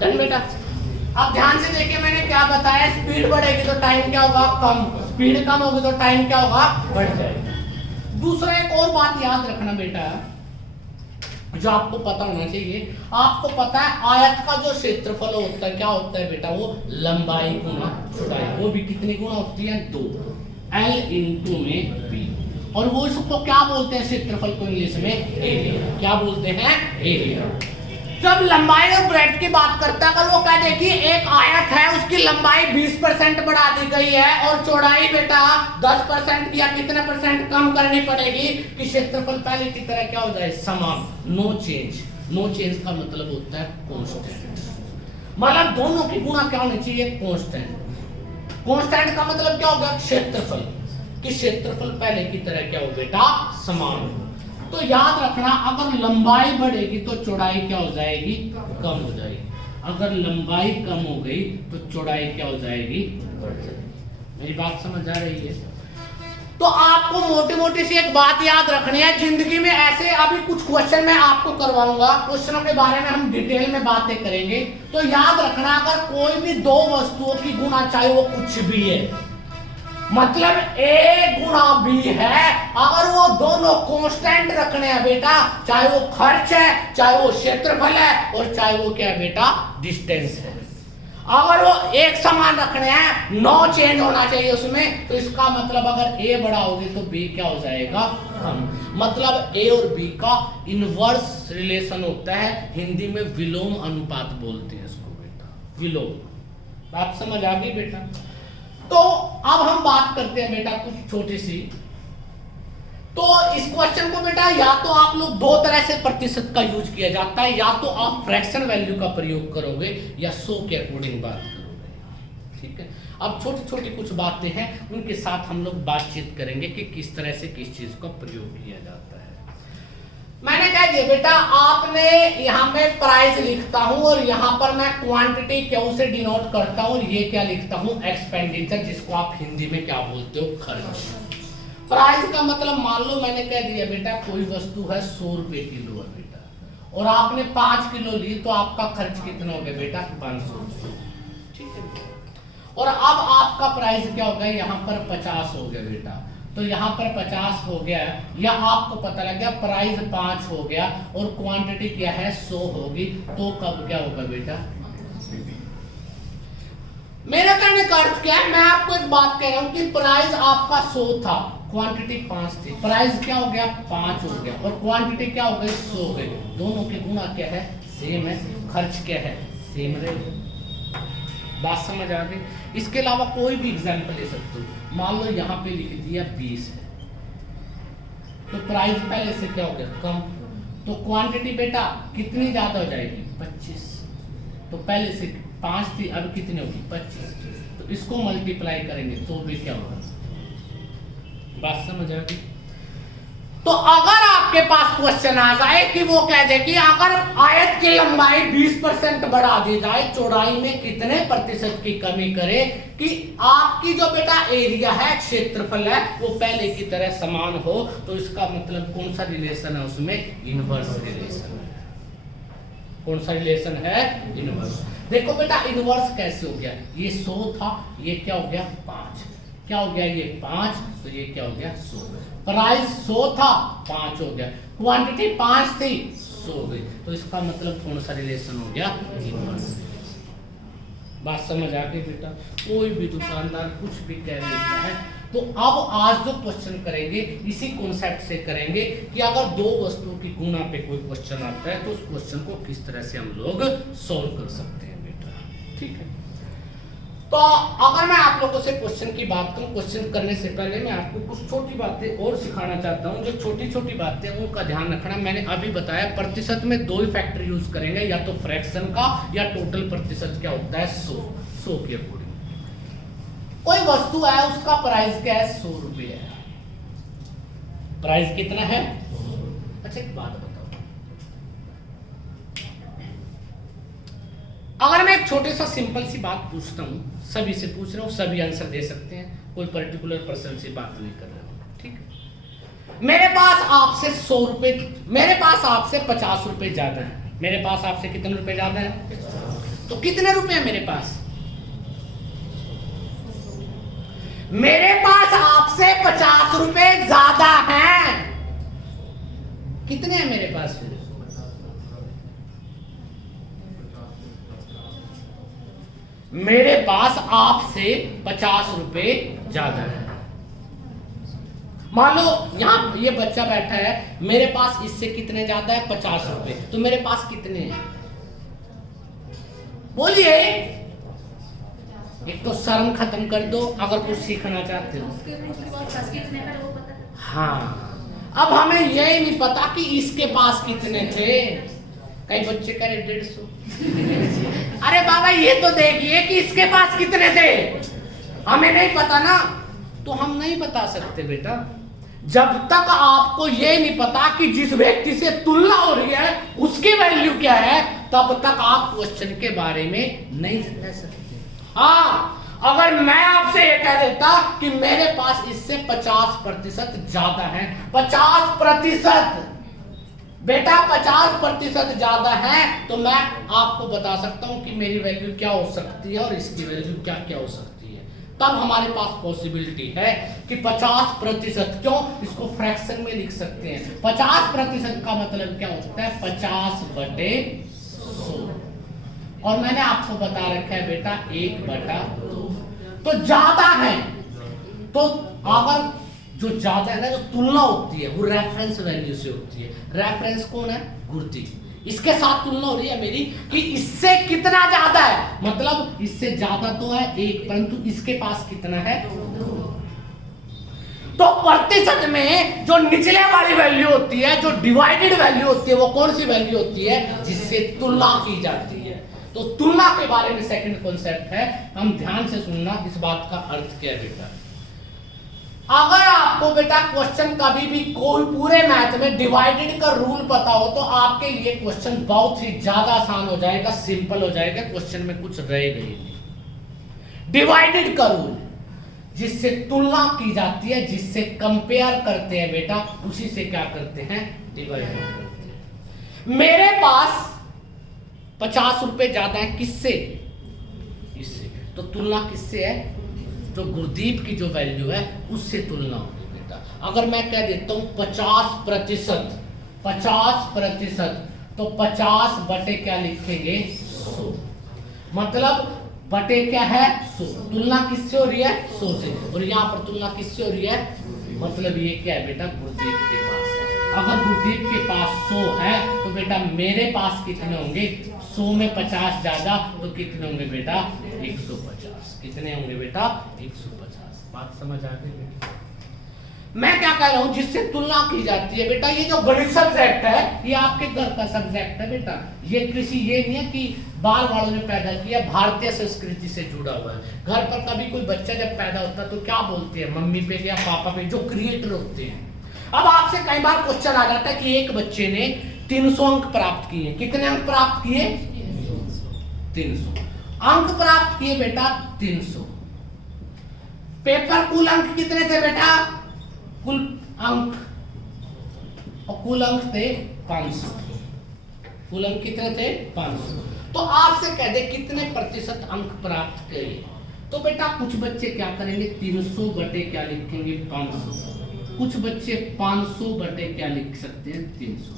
Done बेटा। अब ध्यान से देखिए मैंने क्या बताया, स्पीड बढ़ेगी तो टाइम क्या होगा, कम, स्पीड कम होगी तो टाइम क्या होगा, बढ़ जाएगा। दूसरा एक और बात याद रखना बेटा, जो आपको पता होना चाहिए, आपको पता है आयत का जो क्षेत्रफल होता है क्या होता है बेटा, वो लंबाई गुना चौड़ाई, वो भी कितनी गुना होती है, 2, L इंटू में B, और वो इसको क्या बोलते हैं क्षेत्रफल को इंग्लिश में, एरिया। क्या बोलते हैं, एरिया। जब लंबाई और ब्रेड्थ की बात करता है, अगर वो कह दे कि एक आयत है उसकी लंबाई 20% बढ़ा दी गई है और चौड़ाई बेटा 10% या कितने परसेंट कम करनी पड़ेगी कि क्षेत्रफल पहले की तरह क्या हो जाए, समान, नो चेंज। नो चेंज का मतलब होता है कांस्टेंट, मतलब दोनों की गुणा क्या होनी चाहिए, कांस्टेंट। कांस्टेंट का मतलब क्या होगा, क्षेत्रफल, कि क्षेत्रफल पहले की तरह क्या हो बेटा, समान हो। तो याद रखना, अगर लंबाई बढ़ेगी तो चौड़ाई क्या हो जाएगी, कम हो जाएगी, अगर लंबाई कम हो गई तो चौड़ाई क्या हो जाएगी, बढ़ जाएगी। मेरी बात समझ आ रही है? तो आपको मोटी मोटी सी एक बात याद रखनी है जिंदगी में, ऐसे अभी कुछ क्वेश्चन मैं आपको करवाऊंगा, क्वेश्चनों के बारे में हम डिटेल में बातें करेंगे। तो याद रखना, अगर कोई भी दो वस्तुओं की गुणा, चाहे वो कुछ भी है, मतलब A गुणा B है, अगर वो दोनों कांस्टेंट रखने हैं बेटा, चाहे वो खर्च है, चाहे वो क्षेत्रफल है, और चाहे वो क्या है बेटा, डिस्टेंस है, अगर वो एक समान रखने हैं, नो चेंज होना चाहिए उसमें, तो इसका मतलब अगर A बड़ा होगी तो B क्या हो जाएगा, कम। मतलब A और B का इनवर्स रिलेशन होता है, हिंदी में विलोम अनुपात बोलते हैं इसको बेटा, विलोम। बात समझ आ गई बेटा? तो अब हम बात करते हैं बेटा कुछ छोटी सी। तो इस क्वेश्चन को बेटा या तो आप लोग दो तरह से प्रतिशत का यूज किया जाता है, या तो आप फ्रैक्शन वैल्यू का प्रयोग करोगे या 100 के अकॉर्डिंग बात करोगे, ठीक है। अब छोटी छोटी कुछ बातें हैं, उनके साथ हम लोग बातचीत करेंगे कि किस तरह से किस चीज का प्रयोग किया जाता है। मैंने कह दिया बेटा, आपने यहाँ में प्राइस लिखता हूं और यहाँ पर मैं क्वांटिटी क्यू से डिनोट करता हूं, और ये क्या लिखता हूं, एक्सपेंडिचर, जिसको आप हिंदी में क्या बोलते हो, खर्च। प्राइस का मतलब मान लो मैंने कह दिया बेटा कोई वस्तु है 100 रुपए किलो है बेटा, और आपने 5 किलो ली, तो आपका खर्च कितना हो गया बेटा, 500 रुपये, ठीक है। और अब आपका प्राइस क्या हो गया, यहाँ पर 50 हो गया बेटा, तो यहाँ पर 50 हो गया, या आपको पता लग गया प्राइस 5 हो गया और क्वांटिटी क्या है 100 होगी, तो कब क्या होगा बेटा, मेरा कहने का अर्थ क्या है, मैं आपको एक बात कह रहा हूं कि प्राइस आपका 100 था, क्वांटिटी 5 थी, प्राइस क्या हो गया 5 हो गया, और क्वांटिटी क्या हो गई 100 हो गई, दोनों की गुणा क्या है, सेम है, खर्च क्या है, सेम रहेगा। बात समझ आ गई? इसके अलावा कोई भी एग्जांपल ले सकते हो, मान लो यहाँ पे लिख दिया 20 है, तो प्राइस पहले से क्या हो गया, कम, तो क्वांटिटी बेटा कितनी ज्यादा हो जाएगी, 25, तो पहले से 5 थी, अब कितनी होगी, 25, तो इसको मल्टीप्लाई करेंगे तो भी क्या होगा। बात समझ आ गई? तो अगर आपके पास क्वेश्चन आ जाए कि वो कह दे कि अगर आयत की लंबाई 20% बढ़ा दी जाए, चौड़ाई में कितने प्रतिशत की कमी करे कि आपकी जो बेटा एरिया है, क्षेत्रफल है, वो पहले की तरह समान हो, तो इसका मतलब कौन सा रिलेशन है उसमें, इनवर्स रिलेशन है। कौन सा रिलेशन है, इनवर्स। देखो बेटा इनवर्स कैसे हो गया, ये 100 था, ये क्या हो गया 5, क्या हो गया ये 5, तो ये क्या हो गया 100, प्राइस 100 था 5 हो गया, क्वांटिटी 5 थी 100 हो गई, तो इसका मतलब कौन सा रिलेशन हो गया, इनवर्स। बात समझ आ गई बेटा? कोई भी दुकानदार कुछ भी कह देता है, तो अब आज जो क्वेश्चन करेंगे इसी कॉन्सेप्ट से करेंगे कि अगर दो वस्तुओं की गुणा पे कोई क्वेश्चन आता है तो उस क्वेश्चन को किस तरह से हम लोग सॉल्व कर सकते हैं बेटा, ठीक है। तो अगर मैं आप लोगों से क्वेश्चन की बात करूं, क्वेश्चन करने से पहले मैं आपको कुछ छोटी बातें और सिखाना चाहता हूं, जो छोटी छोटी बातें उनका ध्यान रखना। मैंने अभी बताया प्रतिशत में दो ही फैक्टर यूज करेंगे, या तो फ्रैक्शन का या टोटल प्रतिशत क्या होता है 100 के अकॉर्डिंग। कोई वस्तु है उसका प्राइस क्या है 100 रुपये है, प्राइस कितना है। अच्छा एक बात बताओ, अगर मैं एक छोटे सा सिंपल सी बात पूछता हूं, सभी से पूछ रहा हूं, सभी आंसर दे सकते हैं, कोई पर्टिकुलर पर्सन से बात नहीं कर रहा हूं, ठीक है। मेरे पास आपसे 100 रुपए, मेरे पास आपसे 50 रुपए ज्यादा है, मेरे पास आपसे कितने रुपए ज्यादा है, तो कितने रुपए हैं मेरे पास? मेरे पास आपसे 50 रुपए ज्यादा हैं। कितने हैं मेरे पास? मेरे पास आपसे 50 रुपए ज्यादा है। मान लो यहां ये बच्चा बैठा है, मेरे पास इससे कितने ज्यादा है? 50 रुपए। तो मेरे पास कितने हैं? बोलिए। एक तो शर्म खत्म कर दो अगर कुछ सीखना चाहते हो। हाँ, अब हमें यही नहीं पता कि इसके पास कितने थे। कई बच्चे कह रहे 150। अरे बाबा ये तो देखिए कि इसके पास कितने थे। हमें नहीं पता ना, तो हम नहीं बता सकते बेटा। जब तक आपको ये नहीं पता कि जिस व्यक्ति से तुलना हो रही है उसकी वैल्यू क्या है, तब तक आप क्वेश्चन के बारे में नहीं कह सकते। हाँ, अगर मैं आपसे ये कह देता कि मेरे पास इससे 50% ज्यादा है, 50% बेटा 50% ज्यादा है, तो मैं आपको बता सकता हूं कि मेरी वैल्यू क्या हो सकती है और इसकी वैल्यू क्या क्या हो सकती है। तब हमारे पास पॉसिबिलिटी है कि 50%, क्यों इसको फ्रैक्शन में लिख सकते हैं। 50% का मतलब क्या होता है? 50/100। और मैंने आपको बता रखा है बेटा 1/2। तो ज्यादा है, तो अगर जो ज्यादा है ना, जो तुलना होती है वो रेफरेंस वैल्यू से होती है। रेफरेंस कौन है? गुरुती। इसके साथ तुलना हो रही है मेरी कि इससे कितना ज्यादा है, मतलब इससे ज्यादा तो है 1, परंतु इसके पास कितना है? 2। तो प्रतिशत में जो निचले वाली वैल्यू होती है, जो डिवाइडेड वैल्यू होती है, वो कौन सी वैल्यू होती है? जिससे तुलना की जाती है। तो तुलना के बारे में सेकंड कॉन्सेप्ट है, हम ध्यान से सुनना। इस बात का अर्थ क्या है बेटा? अगर आपको बेटा क्वेश्चन कभी भी कोई पूरे मैथ में डिवाइडेड का रूल पता हो, तो आपके लिए क्वेश्चन बहुत ही ज्यादा आसान हो जाएगा, सिंपल हो जाएगा, क्वेश्चन में कुछ रहेगा ही नहीं। डिवाइडेड का रूल, जिससे तुलना की जाती है, जिससे कंपेयर करते हैं बेटा, उसी से क्या करते हैं? डिवाइड करते हैं। मेरे पास 50 रुपए ज्यादा है, किससे? इससे। तो तुलना किससे है? तो गुरदीप की जो वैल्यू है उससे तुलना होगी बेटा। अगर मैं कह देता हूं 50%, 50%, तो 50 बटे क्या लिखेंगे? 100। मतलब बटे क्या है? 100। तुलना किससे हो रही है? 100 से। और यहाँ पर तुलना किससे हो रही है? मतलब ये क्या है बेटा? गुरदीप के पास है। अगर गुरदीप के पास 100 है, तो बेटा मेरे पास कितने होंगे? 100 में 50 ज्यादा, तो कितने होंगे बेटा? 150। कितने होंगे बेटा? 150। बात समझ आ गई बेटा? मैं क्या कह रहा हूं? जिससे तुलना की जाती है बेटा। ये जो गणित सब्जेक्ट है, ये आपके घर का सब्जेक्ट है बेटा। ये कृषि ये नहीं है कि बाल वालों ने पैदा किया, भारतीय संस्कृति से जुड़ा हुआ है। घर पर कभी कोई बच्चा जब पैदा होता है तो क्या बोलते हैं? मम्मी पे या पापा पे, जो क्रिएटर होते हैं। अब आपसे कई बार क्वेश्चन आ जाता है कि एक बच्चे ने 300 अंक प्राप्त किए। कितने अंक प्राप्त किए? 300 अंक प्राप्त किए बेटा। 300 पेपर कुल अंक कितने थे बेटा? कुल अंक, और कुल अंक थे 500। कुल अंक कितने थे? 500। तो आपसे कह दे कितने प्रतिशत अंक प्राप्त किए, तो बेटा कुछ बच्चे क्या करेंगे? 300 बटे क्या लिखेंगे? 500। कुछ बच्चे 500 बटे क्या लिख सकते हैं? 300।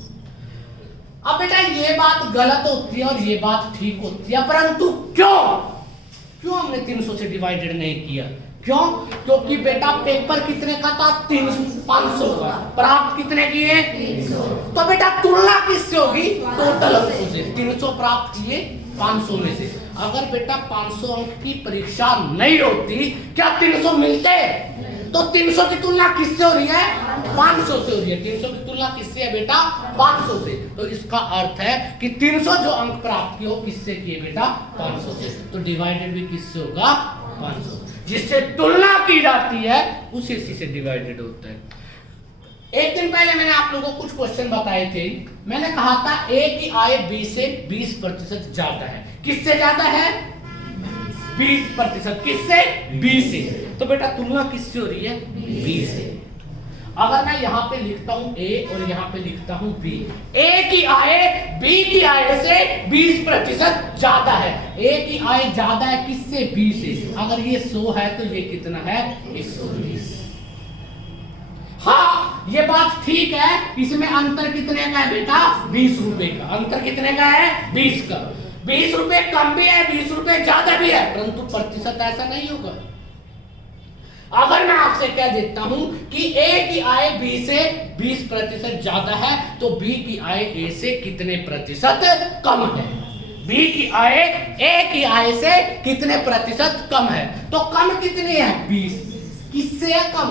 अब बेटा ये बात गलत होती है और ये बात ठीक होती है, परंतु क्यों हमने 300 से डिवाइडेड नहीं किया? क्यों? क्योंकि बेटा पेपर कितने का था? 500 का। प्राप्त कितने किए? 300। तो बेटा तुलना किससे होगी? टोटल अंकों से। 300 प्राप्त किए 500 में से। अगर बेटा 500 अंक की परीक्षा नहीं होती, क्या 300 मिलते? तो 300 की तुलना किससे हो रही है? 500 से हो रही है। 300 की तुलना किससे है बेटा? 500 से। तो इसका अर्थ है कि 300 जो अंक प्राप्त किए हो किससे किए बेटा? 500 से। तो डिवाइडेड भी किससे होगा? 500। जिससे तुलना की जाती है उसी से डिवाइडेड होता है। एक दिन पहले मैंने आप लोगों को कुछ क्वेश्चन बताए थे। मैंने कहा था ए की आय बी से 20% ज्यादा है। किससे ज्यादा है? 20%। किससे? बी से। तो बेटा तुलना किससे हो रही है? बी से। अगर मैं यहां पे लिखता हूं ए और यहां पे लिखता हूं बी, ए की आय बी की आय से 20% ज्यादा है। ए की आय ज्यादा है किससे, बी से। अगर ये 100 है तो ये कितना है, 120। हाँ ये बात ठीक है, इसमें अंतर कितने का है बेटा, 20 रुपए का। अंतर कितने का है, 20 का। 20 रुपए कम भी है, 20 रुपए ज्यादा भी है, परंतु प्रतिशत ऐसा नहीं होगा। अगर मैं आपसे कह देता हूं कि ए की आय बी से 20% ज्यादा है, तो बी की आय ए से कितने प्रतिशत कम है। बी की आय ए की आय से कितने प्रतिशत कम है, तो कम कितनी है, 20। किससे है कम,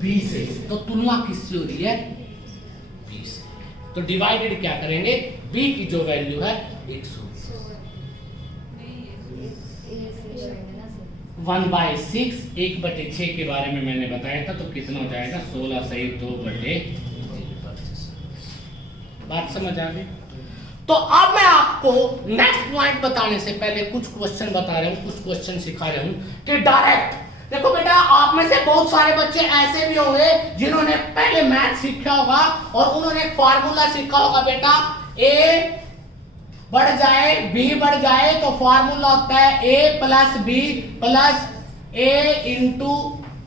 20 से। तो तुलना किससे हो रही है, 20। तो डिवाइडेड क्या करेंगे, बी की जो वैल्यू है 100, 1/6, 1/6 के बारे में मैंने बताया था, तो कितना हो जाएगा, 16 सही 2/3। बात समझ आ गई। तो अब मैं आपको नेक्स्ट पॉइंट बताने से पहले कुछ क्वेश्चन बता रहा हूं, कुछ क्वेश्चन सिखा रहा हूं कि डायरेक्ट देखो बेटा, आप में से बहुत सारे बच्चे ऐसे भी होंगे जिन्होंने पहले मैथ सीखा होगा और उन्होंने एक फार्मूला सीखा होगा बेटा, ए बढ़ जाए बी बढ़ जाए तो फार्मूला होता है ए प्लस बी प्लस ए इंटू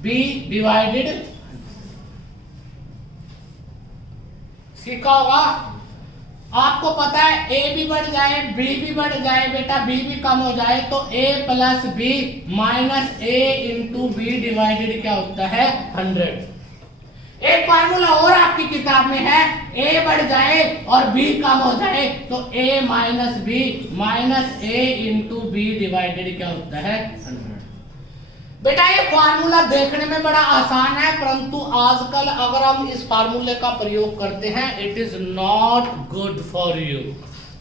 बी डिवाइडेड। सीखा होगा। आपको पता है ए भी बढ़ जाए बी भी बढ़ जाए बेटा, बी भी कम हो जाए तो ए प्लस बी माइनस ए इंटू बी डिवाइडेड क्या होता है, 100। एक फार्मूला और आपकी किताब में है, ए बढ़ जाए और बी कम हो जाए तो ए माइनस बी माइनस ए इंटू बी डिवाइडेड क्या होता है, 100। बेटा ये फार्मूला देखने में बड़ा आसान है, परंतु आजकल अगर हम इस फार्मूले का प्रयोग करते हैं, it is not good for you.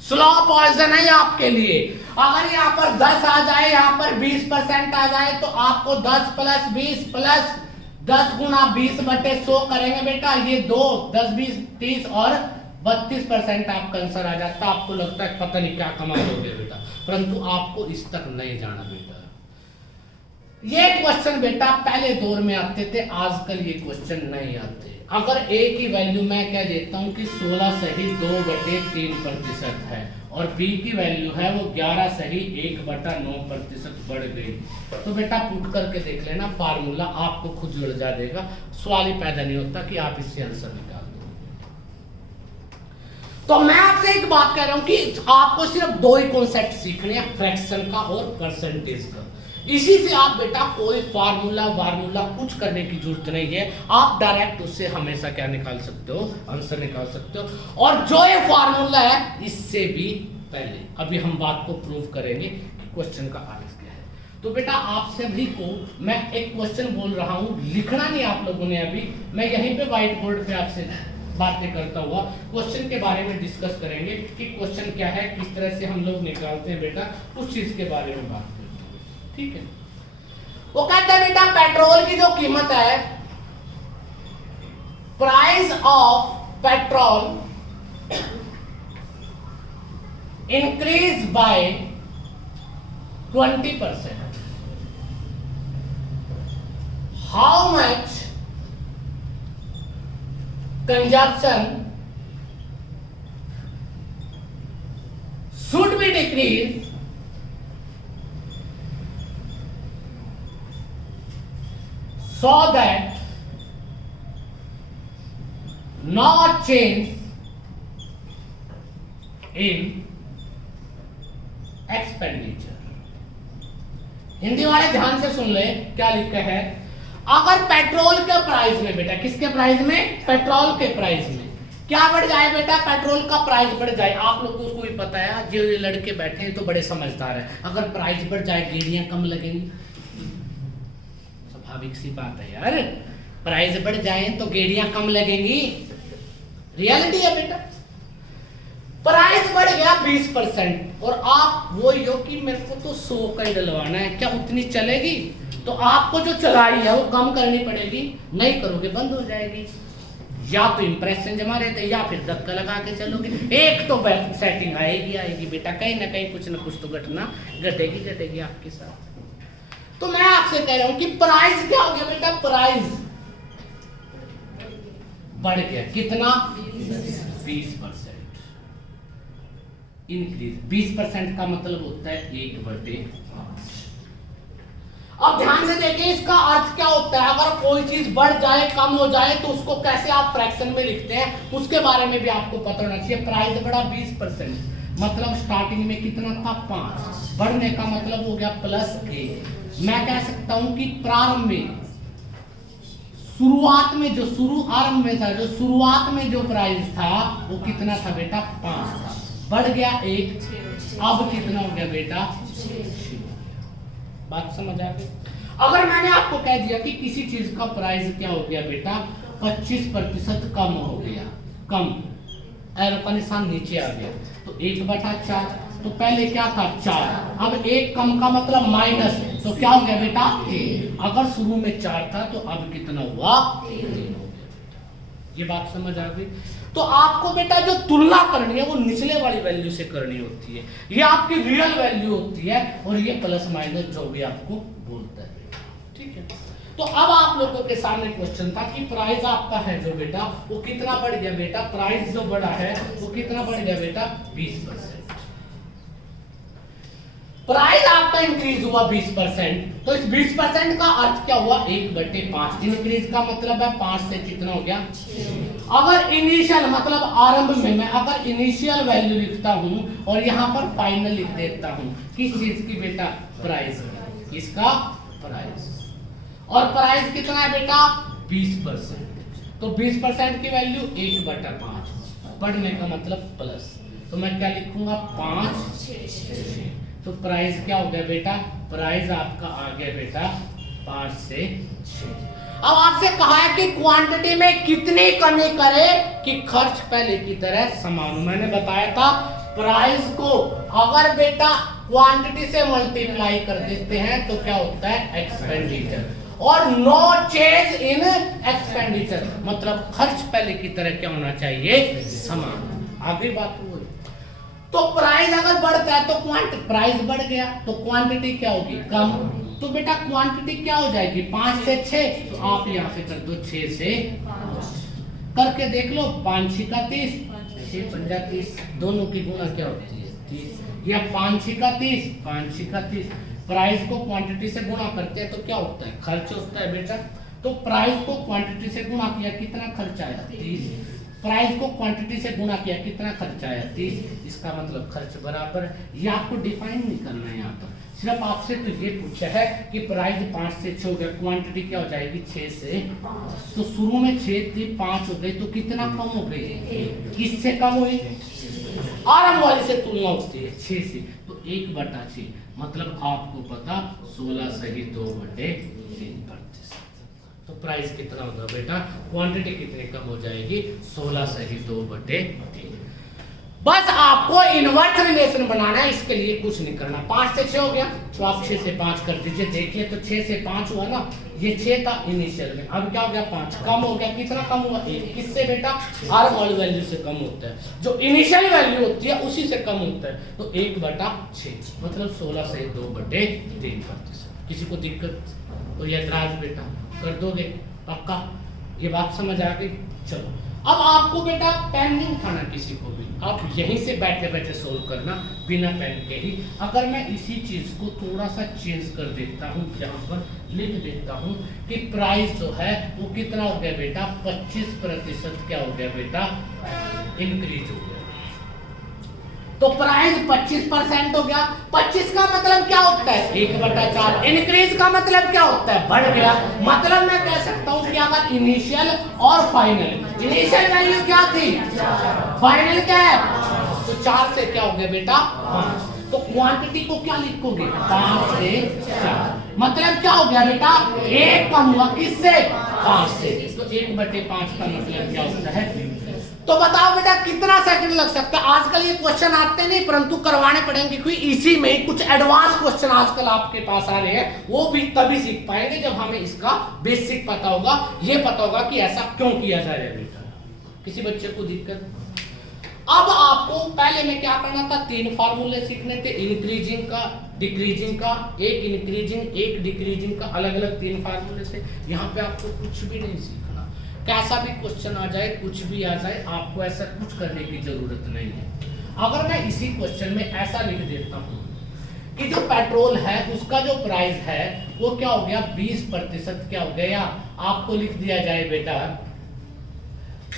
Slow poison है आपके लिए। अगर यहाँ पर 10 आ जाए, यहाँ पर 20% आ जाए, तो आपको 10 प्लस 20 प्लस 10 गुना 20/100 करेंगे बेटा, ये 2 10 20 30 और 32% आपका आंसर आ जाता। आपको लगता है पता नहीं क्या कमाल हो गया बेटा, परंतु आपको इस तक नहीं जाना बेटा। ये क्वेश्चन बेटा पहले दौर में आते थे, आजकल ये क्वेश्चन नहीं आते। अगर ए की वैल्यू मैं कह देता हूं कि 16 सही 2/3% है और बी की वैल्यू है वो 11 सही 1/9% बढ़ गई, तो बेटा पुट करके देख लेना, फार्मूला आपको खुद जुड़ देगा। सवाल ही पैदा नहीं होता कि आप इससे आंसर निकाल दो। तो मैं आपसे एक बात कह रहा हूं कि आपको सिर्फ 2 ही कॉन्सेप्ट सीखने हैं, फ्रैक्शन का और परसेंटेज का। इसी से आप बेटा कोई फार्मूला कुछ करने की जरूरत नहीं है, आप डायरेक्ट उससे हमेशा क्या निकाल सकते हो, आंसर निकाल सकते हो। और जो ये फार्मूला है इससे भी पहले अभी हम बात को प्रूव करेंगे कि क्वेश्चन का आंसर क्या है। तो बेटा आप सभी को मैं एक क्वेश्चन बोल रहा हूं, लिखना नहीं आप लोगों ने अभी, मैं यहीं पे व्हाइट बोर्ड पे आपसे बातें करता हुआ क्वेश्चन के बारे में डिस्कस करेंगे कि क्वेश्चन क्या है, किस तरह से हम लोग निकालते हैं बेटा, उस चीज के बारे में बात। ठीक है, वो कहता है बेटा पेट्रोल की जो कीमत है, price of petrol increase by 20%। How much consumption should be decrease so that no change in expenditure। Hindi वाले ध्यान से सुन ले क्या लिखा है। अगर पेट्रोल के प्राइस में बेटा, किसके प्राइस में, पेट्रोल के प्राइस में क्या बढ़ जाए बेटा, पेट्रोल का प्राइस बढ़ जाए। आप लोगों को भी पता है, जो ये लड़के बैठे हैं तो बड़े समझदार हैं, अगर प्राइस बढ़ जाए गेड़ियां कम लगेंगी, स्वाभाविक सी बात है यार, प्राइस बढ़ जाए तो गेड़ियां कम लगेंगी, रियलिटी है बेटा। प्राइस बढ़ गया 20% और आप वो यो कि मेरे को तो 100 का ही डलवाना है, क्या उतनी चलेगी? तो आपको जो चलाई है वो कम करनी पड़ेगी, नहीं करोगे बंद हो जाएगी। या तो इंप्रेशन जमा रहते या फिर धक्का लगा के चलोगे, एक तो सेटिंग आएगी बेटा, कहीं ना कहीं कुछ ना कुछ तो घटना घटेगी आपके साथ। तो मैं आपसे कह रहा हूं कि प्राइस क्या हो गया बेटा, प्राइस बढ़ गया कितना, 20%। इंक्रीज। 20% का मतलब होता है 1/5। अब ध्यान से देखिए इसका अर्थ क्या होता है। अगर कोई चीज बढ़ जाए, कम हो जाए, तो उसको कैसे आप फ्रैक्शन में लिखते हैं उसके बारे में भी आपको पता होना चाहिए। प्राइस बढ़ा 20%, मतलब स्टार्टिंग में कितना था 5, बढ़ने का मतलब हो गया +1। मैं कह सकता हूं कि प्रारंभ में, शुरुआत में जो आरंभ में था, जो शुरुआत में जो प्राइस था वो कितना था बेटा 5 था, बढ़ गया 1, अब कितना हो गया बेटा 6। बात समझ आ गई। अगर मैंने आपको कह दिया कि किसी चीज का प्राइस क्या हो गया बेटा 25% कम हो गया, कम, एरो का निशान नीचे आ गया, तो 1/4। तो पहले क्या था 4, अब 1 कम का मतलब माइनस, तो क्या हो गया बेटा 3। अगर शुरू में 4 था तो अब कितना हुआ 3 हो गया। ये बात समझ आ गई। तो आपको बेटा जो तुलना करनी है वो निचले वाली वैल्यू से करनी होती है, ये आपकी रियल वैल्यू होती है, और ये प्लस माइनस जो भी आपको बोलता है, ठीक है। तो अब आप लोगों के सामने क्वेश्चन था कि प्राइस आपका है जो बेटा वो कितना बढ़ गया बेटा, प्राइस जो बढ़ा है वो कितना बढ़ गया बेटा 20%। प्राइस आपका इंक्रीज हुआ 20%, तो इस 20% का अर्थ क्या हुआ 1/5। इंक्रीज का मतलब है 5 से कितना हो गया 6। अगर इनिशियल मतलब आरंभ में मैं अगर इनिशियल वैल्यू लिखता हूं और यहां पर फाइनल लिख देता हूं, किस चीज की बेटा प्राइस, इसका प्राइस, और प्राइस कितना है बेटा 20%, तो 20% की वैल्यू 1/5, बढ़ने का मतलब प्लस, तो मैं क्या लिखूंगा 5 6। तो प्राइस क्या हो गया बेटा, प्राइस आपका आ गया बेटा 5 से 6। अब आपसे कहा है कि क्वांटिटी में कितनी कमी करे कि खर्च पहले की तरह समान। मैंने बताया था प्राइस को अगर बेटा क्वांटिटी से मल्टीप्लाई कर देते हैं तो क्या होता है एक्सपेंडिचर, और नो चेंज इन एक्सपेंडिचर मतलब खर्च पहले की तरह क्या होना चाहिए समान। आगे बात हुई तो प्राइस अगर बढ़ता है तो प्राइस बढ़ गया तो क्वांटिटी क्या होगी कम, तो बेटा क्वांटिटी क्या हो जाएगी 5 से 6, तो आप यहां से कर दो 6 से 5 करके देख लो, 5 6 का 30, 6 पंजा 30, दोनों की गुणा क्या होती है 30, या 5 6 का 30, 5 6 का 30। प्राइस को क्वांटिटी से गुणा करते हैं तो क्या होता है खर्च होता है बेटा, तो प्राइस को क्वांटिटी से गुणा किया कितना खर्च आया 30, प्राइस को क्वांटिटी से गुणा किया कितना खर्च आया 30, इसका मतलब खर्च बराबर। ये आपको डिफाइन नहीं करना है यहाँ पर, सिर्फ आपसे तो ये पूछा है कि प्राइस 5 से 6 हो गया, क्वांटिटी क्या हो जाएगी 6 से 5। तो शुरू में 6 थी 5 हो गई, तो कितना कम हो गई, किससे कम हुई, आरंभ वाली से तुलना होती है 6 से, तो 1/6 मतलब आपको पता 16 सही 2/3%। तो प्राइस कितना होगा बेटा, क्वांटिटी कितनी कम हो जाएगी 16 सही 2/3। बस आपको इनवर्स रिलेशन बनाना है, इसके लिए कुछ नहीं करना। 5 से 6 हो गया तो आप 6 से 5 कर दीजिए, देखिए तो 6 से 5 हुआ ना, ये 6 था इनिशियल में, अब क्या हो गया 5, कम हो गया, कितना कम हुआ 1, किससे बेटा आरंभ वाली वैल्यू से कम होता है, जो इनिशियल वैल्यू होती है उसी से कम होता है, तो 1/6 मतलब 16 से 2/3%। किसी को दिक्कत तो ये एतराज बेटा कर दोगे पक्का, ये बात समझ आ गई। चलो अब आपको बेटा पेन नहीं उठाना किसी को भी, आप यहीं से बैठे बैठे सोल्व करना बिना पेन के ही। अगर मैं इसी चीज को थोड़ा सा चेंज कर देता हूँ, यहाँ पर लिख देता हूँ कि प्राइस जो है वो कितना हो गया बेटा 25% क्या हो गया बेटा इंक्रीज हो गया, तो प्राइस 25% हो गया। 25 का मतलब क्या होता है 1/4, इंक्रीज का मतलब क्या होता है बढ़ गया, मतलब मैं कह सकता हूं कि अगर इनिशियल और फाइनल, इनिशियल वैल्यू क्या थी फाइनल क्या है, तो 4 से क्या हो गया बेटा 5, तो क्वांटिटी को क्या लिखोगे 5 से 4, मतलब क्या हो गया बेटा 1 कम हुआ किससे 5 से, तो 1/5 का मतलब क्या होता है। तो बताओ बेटा कितना सेकंड लग सकता है, आजकल ये क्वेश्चन आते नहीं परंतु करवाने पड़ेंगे, क्योंकि इसी में कुछ एडवांस क्वेश्चन आजकल आपके पास आ रहे हैं, वो भी तभी सीख पाएंगे जब हमें इसका बेसिक पता होगा, ये पता होगा कि ऐसा क्यों किया जा रहा है बेटा। किसी बच्चे को दिक्कत, अब आपको पहले में क्या करना था 3 फार्मूले सीखने थे, इंक्रीजिंग का, डिक्रीजिंग का, एक इंक्रीजिंग एक डिक्रीजिंग का, अलग अलग 3 फार्मूले थे। यहाँ पे आपको कुछ भी नहीं सीखना, कैसा भी क्वेश्चन आ जाए कुछ भी आ जाए आपको ऐसा कुछ करने की जरूरत नहीं है। अगर मैं इसी क्वेश्चन में ऐसा लिख देता हूं कि जो पेट्रोल है उसका जो प्राइस है वो क्या हो गया 20% क्या हो गया, या आपको लिख दिया जाए बेटा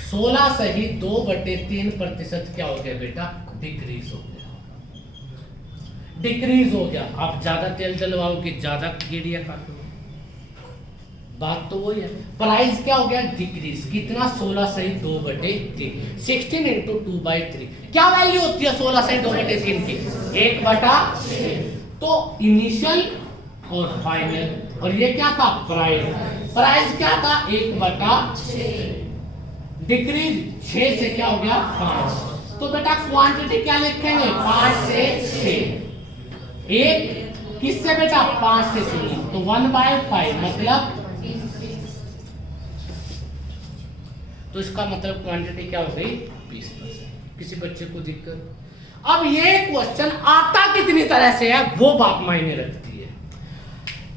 16 सही 2/3% क्या हो गया बेटा, डिक्रीज हो गया, डिक्रीज हो गया। आप ज्यादा तेल डलवाओगे ज्यादा कीड़ियां काटोगे, बात तो वही है। प्राइस क्या हो गया, डिक्रीज, कितना 16 सही 2/3, 16 × 2/3 क्या वैल्यू होती है 16 सही 2/3 की, 1/6। तो इनिशियल और फाइनल, और ये क्या था प्राइस, प्राइस क्या था 1/6, डिक्रीज 6 से क्या हो गया 5। तो बेटा क्वांटिटी क्या लिखेंगे 5 से 6, एक किससे बेटा 5 से 3, तो 1/5 मतलब, तो इसका मतलब क्वांटिटी क्या हो गई 20%। किसी बच्चे को दिक्कत? अब ये क्वेश्चन आता कितनी तरह से है वो बात मायने रखती है।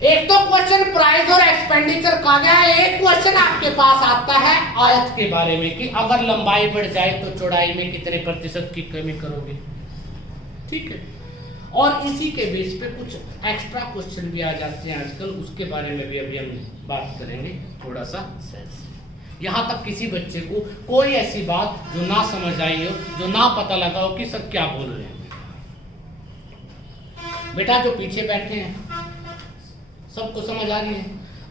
एक तो क्वेश्चन प्राइस और एक्सपेंडिचर का गया है, एक क्वेश्चन आपके पास आता है आयत के बारे में कि अगर लंबाई बढ़ जाए तो चौड़ाई में कितने प्रतिशत की कमी करोगे, ठीक है। और इसी के बेस पे कुछ एक्स्ट्रा क्वेश्चन भी आ जाते हैं आजकल, उसके बारे में भी अभी हम बात करेंगे थोड़ा सा सेंस। यहां तक किसी बच्चे को कोई ऐसी बात जो ना समझ आई हो, जो ना पता लगा हो कि सब क्या बोल रहे हैं, बेटा जो पीछे बैठे हैं सबको समझ आ रही है।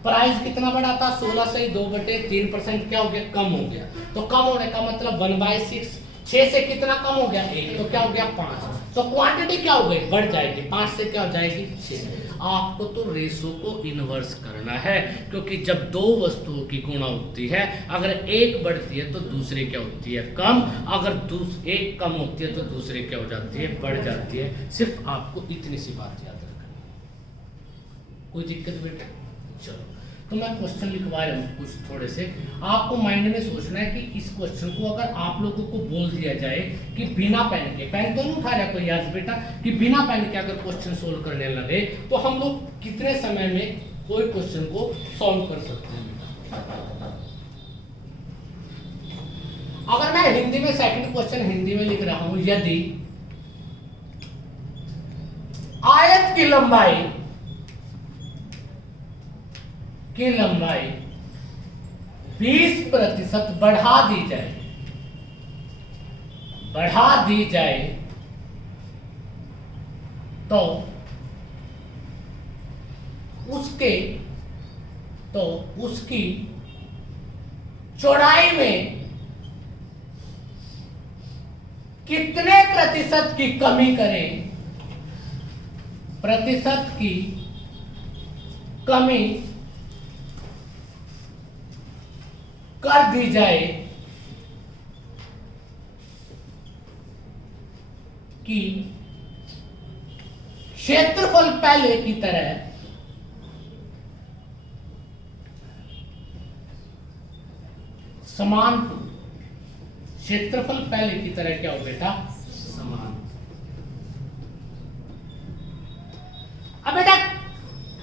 प्राइस कितना बढ़ा था 16 से 2/3% क्या हो गया, कम हो गया। तो कम होने का मतलब 1/6, 6 से कितना कम हो गया 1, तो क्या हो गया 5। तो क्वांटिटी क्या हो गई बढ़ जाएगी, 5 से क्या हो जाएगी 6। आपको तो रेशो को इनवर्स करना है, क्योंकि जब दो वस्तुओं की गुणा होती है, अगर एक बढ़ती है तो दूसरी क्या होती है कम, अगर एक कम होती है तो दूसरी क्या हो जाती है बढ़ जाती है। सिर्फ आपको इतनी सी बात याद रखनी, कोई दिक्कत बेटा? चलो तो मैं क्वेश्चन लिखवा रहा हूँ कुछ थोड़े से, आपको माइंड में सोचना है कि इस क्वेश्चन को अगर आप लोगों को बोल दिया जाए कि बिना पेन के, पेन तो नहीं उठा रहा कोई आज बेटा, कि बिना पेन के अगर क्वेश्चन सोल्व करने लगे तो हम लोग कितने समय में कोई क्वेश्चन को सॉल्व कर सकते हैं। अगर मैं हिंदी में सेकंड क्वेश्चन हिंदी में लिख रहा हूं, यदि आयत की लंबाई 20% बढ़ा दी जाए तो उसकी चौड़ाई में कितने प्रतिशत की कमी करें, प्रतिशत की कमी कर दी जाए कि क्षेत्रफल पहले की तरह समान, क्षेत्रफल पहले की तरह क्या हो बेटा समान। अब बेटा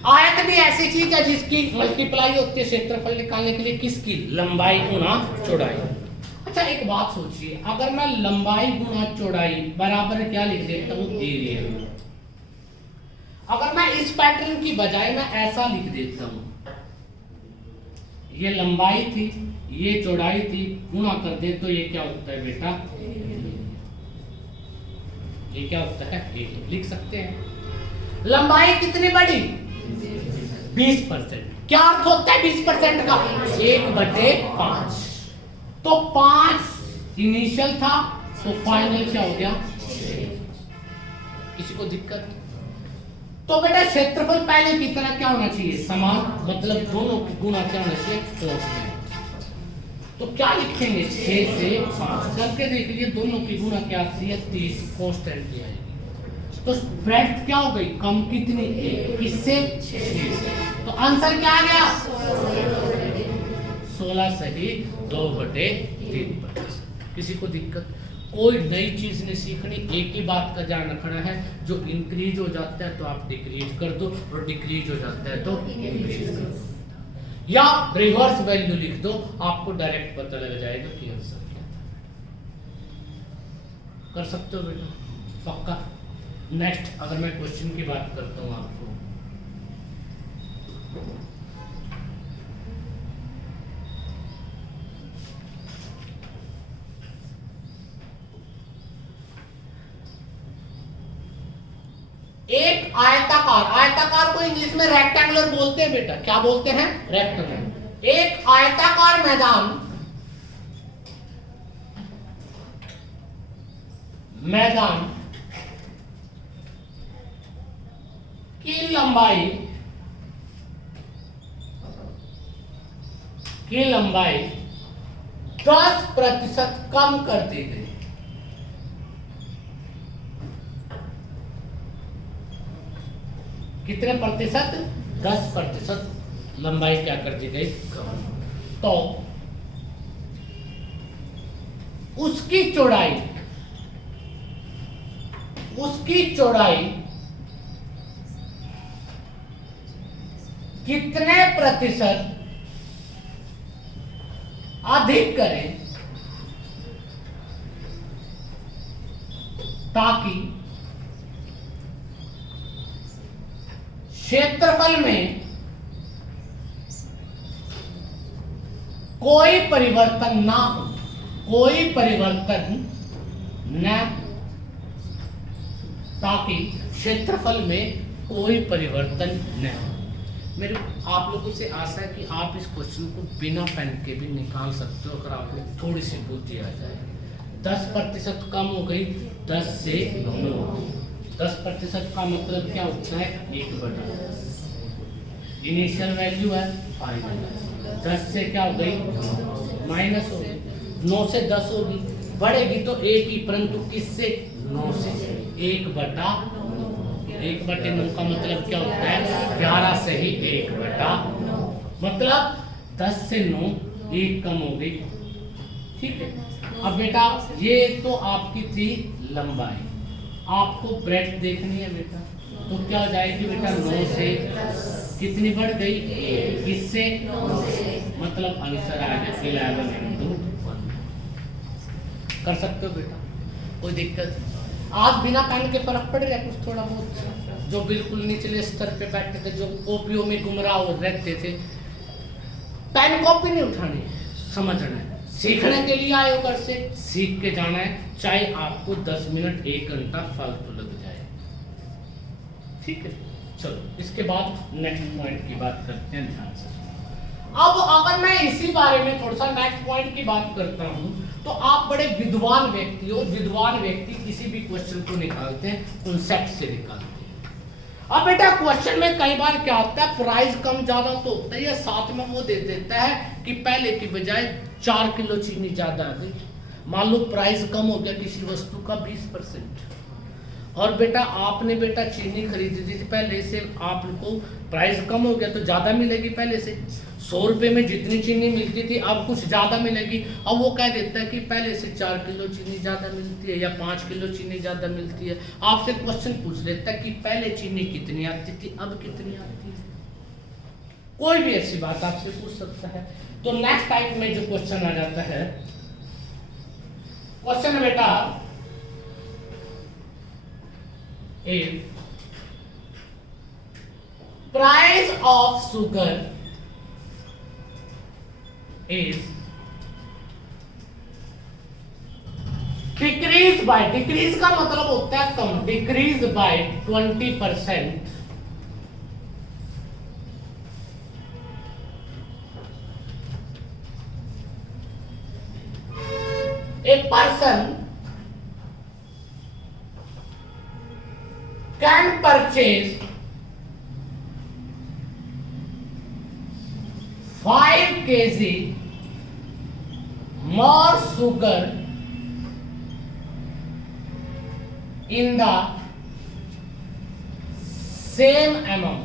आयत भी ऐसी चीज है जिसकी मल्टीप्लाई होती है क्षेत्रफल निकालने के लिए, किसकी, लंबाई गुना चौड़ाई। अच्छा एक बात सोचिए, अगर मैं लंबाई गुना चौड़ाई बराबर क्या लिख देता हूं एरिया, अगर मैं इस पैटर्न की बजाय मैं ऐसा लिख देता हूं, ये लंबाई थी ये चौड़ाई थी, गुणा कर दे तो ये क्या होता है बेटा, ये क्या होता है एरिया, लिख सकते हैं। लंबाई कितनी बढ़ी 20%, क्या अर्थ होता है 20% का 1/5, तो 5 इनिशियल था तो फाइनल क्या हो गया 6। किसी को दिक्कत? तो बेटा क्षेत्रफल पहले की तरह क्या होना चाहिए समान, मतलब दोनों की गुणा क्या होना चाहिए कांस्टेंट। तो क्या लिखेंगे 6 से 5 करके देख लीजिए, दोनों की गुणा क्या आती है 30, कांस्टेंट की आएगी। तो ब्रेड्थ क्या हो गई कम कितनी, किससे 6 से। तो आंसर क्या आ गया 16 सही 2/3। किसी को दिक्कत? कोई नई चीज नहीं सीखनी, एक ही बात का ध्यान रखना है, जो इंक्रीज हो जाता है तो आप डिक्रीज कर दो, और डिक्रीज हो जाता है तो इंक्रीज कर दो, या रिवर्स वैल्यू लिख दो, आपको डायरेक्ट पता लग जाएगा कि आंसर क्या था। कर सकते हो बेटा पक्का। नेक्स्ट अगर मैं क्वेश्चन की बात करता हूँ आपको, एक आयताकार, आयताकार को इंग्लिश में रेक्टेंगुलर बोलते हैं बेटा, क्या बोलते हैं? रेक्टेंगुलर। एक आयताकार मैदान की लंबाई 10% कम कर दी गई। कितने प्रतिशत? 10% लंबाई क्या कर दी गई? कम। तो उसकी चौड़ाई कितने प्रतिशत अधिक करें ताकि क्षेत्रफल में कोई परिवर्तन ना हो, ताकि क्षेत्रफल में कोई परिवर्तन न हो। मेरे आप लोगों से आशा है कि आप इस क्वेश्चन को बिना पेन के भी निकाल सकते हो, अगर आपको थोड़ी सी बुद्धि आ जाए। 10% कम हो गई, 10 से 9। 10% का मतलब क्या होता है? 1/10। इनिशियल वैल्यू है फाइनल। 10 से क्या हो गई? माइनस हो गई। 9 से 10 होगी, बढ़ेगी तो 1 ही, परंतु किससे? 9 से। 1/9 का मतलब क्या होता है? 11 से ही 1/9, मतलब 10 से 9 1 कम हो गई। ठीक है। अब बेटा ये तो आपकी थी लंबाई, आपको ब्रेड्थ देखनी है बेटा, तो क्या हो जाएगी बेटा? 9 से कितनी बढ़ गई? 1। किससे? मतलब आंसर आ गया 11/1। कर सकते हो बेटा, कोई दिक्कत? आज बिना पेन के फर्क पड़ रहा है कुछ थोड़ा बहुत? जो बिल्कुल निचले स्तर पे बैठे थे, जो कॉपियों में गुमराह रहते थे, पेन कॉपी नहीं उठानी, समझना है। सीखने के लिए आए हो, घर से सीख के जाना है, चाहे आपको 10 मिनट 1 घंटा फालतू लग जाए। ठीक है, चलो इसके बाद नेक्स्ट पॉइंट की बात करते हैं ध्यान से। अब अगर मैं इसी बारे में थोड़ा सा नेक्स्ट पॉइंट की बात करता हूं, तो आप बड़े विद्वान व्यक्ति हो। विद्वान व्यक्ति किसी भी क्वेश्चन को निकालते हैं, कॉन्सेप्ट से निकालते हैं। अब बेटा क्वेश्चन में कई बार क्या होता है, प्राइस कम ज्यादा तो होता है, या साथ में वो दे देता है कि पहले की बजाय 4 किलो चीनी ज्यादा आ गई। मान लो प्राइस कम हो गया किसी वस्तु का 20%, और बेटा आपने बेटा चीनी खरीदी थी पहले से, आपको प्राइस कम हो गया तो ज्यादा मिलेगी पहले से। 100 रुपए में जितनी चीनी मिलती थी अब कुछ ज्यादा मिलेगी। अब वो कह देता है कि पहले से 4 किलो चीनी ज्यादा मिलती है या 5 किलो चीनी ज्यादा मिलती है। आपसे क्वेश्चन पूछ लेता है कि पहले चीनी कितनी आती थी, अब कितनी आती है। कोई भी ऐसी बात आपसे पूछ सकता है। तो नेक्स्ट टाइम में जो क्वेश्चन आ जाता है, क्वेश्चन बेटा price of sugar is decreased by, decrease का मतलब होता है कम, decreased by 20%, a person can purchase 5 kg more sugar in the same amount।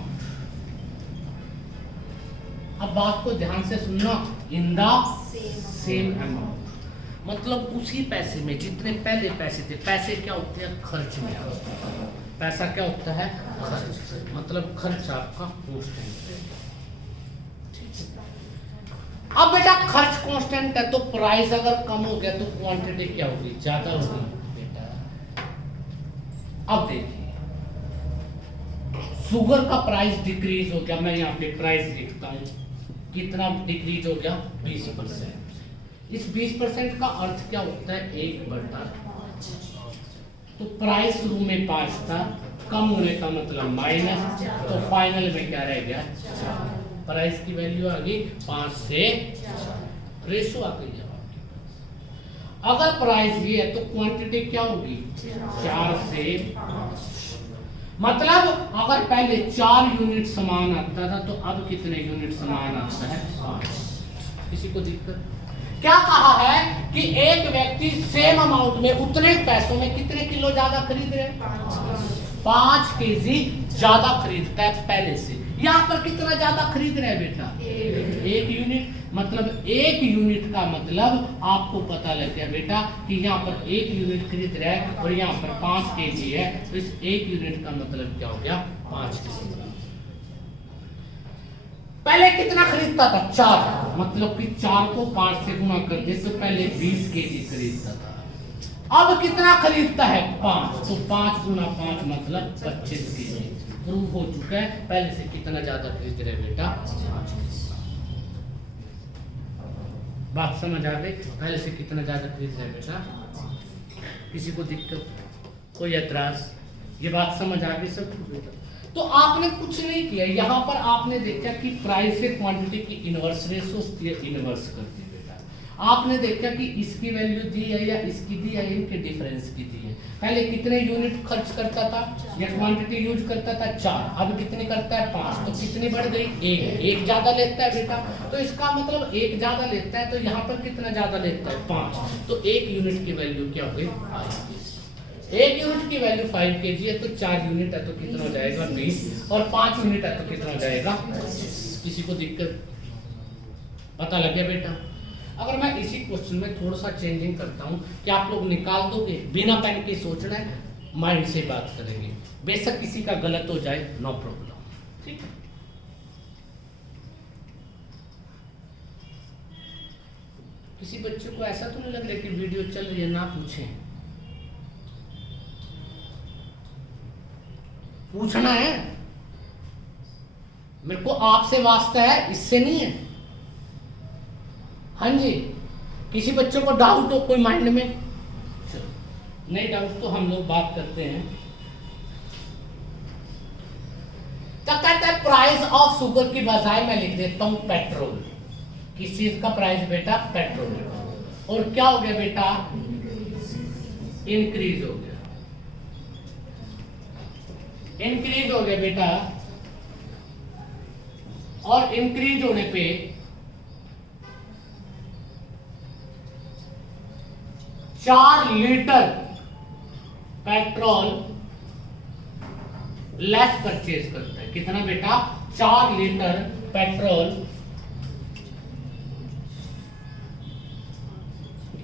अब बात को ध्यान से सुनना, इन द सेम अमाउंट मतलब उसी पैसे में जितने पहले पैसे थे। पैसे क्या होते हैं? खर्च में आते हैं। पैसा क्या होता है? खर्च, मतलब खर्च आपका कांस्टेंट है। अब बेटा खर्च कांस्टेंट है तो प्राइस अगर कम हो गया तो क्वांटिटी क्या होगी? ज्यादा होगी बेटा। अब देखिए शुगर का प्राइस डिक्रीज हो गया, मैं यहाँ पे प्राइस लिखता हूँ, कितना डिक्रीज हो गया 20%। इस 20% का अर्थ क्या होता है 1/5। तो प्राइस शुरू में 5 था, कम होने का मतलब माइनस, तो फाइनल में क्या रह गया 4। प्राइस की वैल्यू आ गई 5 से 4, रेशो आ गई। अगर प्राइस ये है तो क्वांटिटी क्या होगी 4 से 5। मतलब अगर पहले 4 यूनिट सामान आता था तो अब कितने यूनिट सामान आता है 5। किसी को दिक्कत? क्या कहा है कि एक व्यक्ति सेम अमाउंट में उतने पैसों में कितने किलो ज्यादा खरीद रहे हैं 5 केजी ज्यादा खरीदता है पहले से। यहाँ पर कितना ज्यादा खरीद रहे हैं बेटा 1 यूनिट। मतलब 1 यूनिट का मतलब आपको पता लग गया बेटा कि यहाँ पर 1 यूनिट खरीद रहा है और यहाँ पर 5 केजी है, तो इस 1 यूनिट का मतलब क्या हो गया 5 केजी। पहले कितना खरीदता था 4, मतलब कि 4 को 5 से गुणा कर दे तो पहले 20 केजी खरीदता था। अब कितना खरीदता है 5, तो 5 गुना 5 मतलब 25 केजी। प्रूव हो चुका है पहले से कितना ज्यादा खरीद रहे बेटा 5 केजी। बात समझ आ गई? पहले से कितना ज्यादा खरीद रहे बेटा। किसी को दिक्कत, कोई ऐतराज? ये बात समझ आ गई सब बेटा? तो आपने कुछ नहीं किया, यहाँ पर आपने देखा कि प्राइस से क्वांटिटी की इनवर्स रेशो इनवर्स कर दी बेटा। आपने देखा कि इसकी वैल्यू दी है या इसकी दी है, इनके डिफरेंस की दी है। पहले कितने यूनिट खर्च करता था या क्वांटिटी यूज करता था 4, अब कितने करता है 5, तो कितनी बढ़ गई 1 ज्यादा लेता है बेटा। तो इसका मतलब 1 ज्यादा लेता है, तो यहाँ पर कितना ज्यादा लेता है 5, तो 1 यूनिट की वैल्यू क्या हो गई 5 केजी। 1 यूनिट की वैल्यू 5 केजी है, तो 4 यूनिट है तो कितना हो जाएगा 20, और 5 यूनिट है तो कितना हो जाएगा 25। किसी को दिक्कत? पता लग गया बेटा? अगर मैं इसी क्वेश्चन में थोड़ा सा चेंजिंग करता हूं कि आप लोग निकाल दोगे, बिना पेन के सोचना है, माइंड से बात करेंगे, बेशक किसी का गलत हो जाए नो प्रॉब्लम, ठीक है। किसी बच्चे को ऐसा तो नहीं लग रहा कि वीडियो चल रही है ना पूछें? पूछना है, मेरे को आपसे वास्ता है, इससे नहीं है। हाँ जी, किसी बच्चों को डाउट हो कोई माइंड में? नहीं डाउट तो हम लोग बात करते हैं। तो कहता है प्राइस ऑफ शुगर की बजाय मैं लिख देता हूं पेट्रोल। किस चीज का प्राइस बेटा? पेट्रोल। और क्या हो गया बेटा? इंक्रीज हो गया, इंक्रीज हो गया बेटा। और इंक्रीज होने पे 4 लीटर पेट्रोल लेस परचेज करता है। कितना बेटा? 4 लीटर पेट्रोल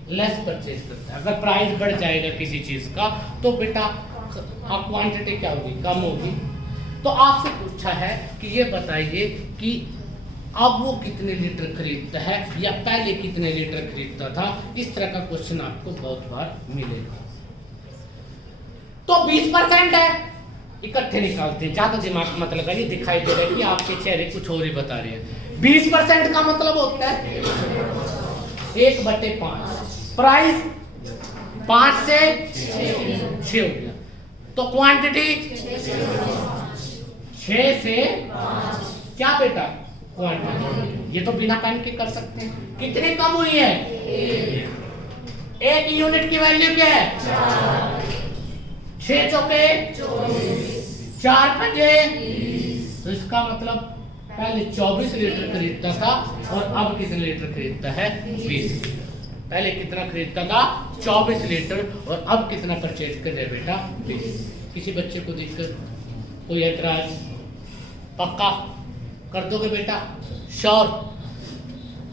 लेस परचेज करता है। अगर प्राइस बढ़ जाएगा किसी चीज का तो बेटा क्वांटिटी क्या होगी? कम होगी। तो आपसे पूछा है कि ये बताइए कि अब वो कितने लीटर खरीदता है या पहले कितने लीटर खरीदता था। इस तरह का क्वेश्चन आपको बहुत बार मिलेगा। तो 20% है, इकट्ठे निकालते हैं, ज्यादा दिमाग मत लगाइए, दिखाई दे रहा है कि आपके चेहरे कुछ और ही बता रहे हैं। 20% का मतलब होता है 1/5। प्राइस 5 से 6 हो गया, तो क्वांटिटी 6 से 5। क्या बेटा? क्वांटिटी। ये तो बिना पेन के कर सकते हैं। कितनी कम हुई है? 1 यूनिट की वैल्यू क्या है? 6 चौके 4 पंजे, तो इसका मतलब पहले 24 लीटर खरीदता था और अब कितने लीटर खरीदता है? 20 लीटर। पहले कितना खरीदता था? 24 लीटर, और अब कितना परचेज कर रहे बेटा? 20। किसी बच्चे को दिक्कत, कोई ऐतराज? पक्का कर दोगे बेटा? श्योर?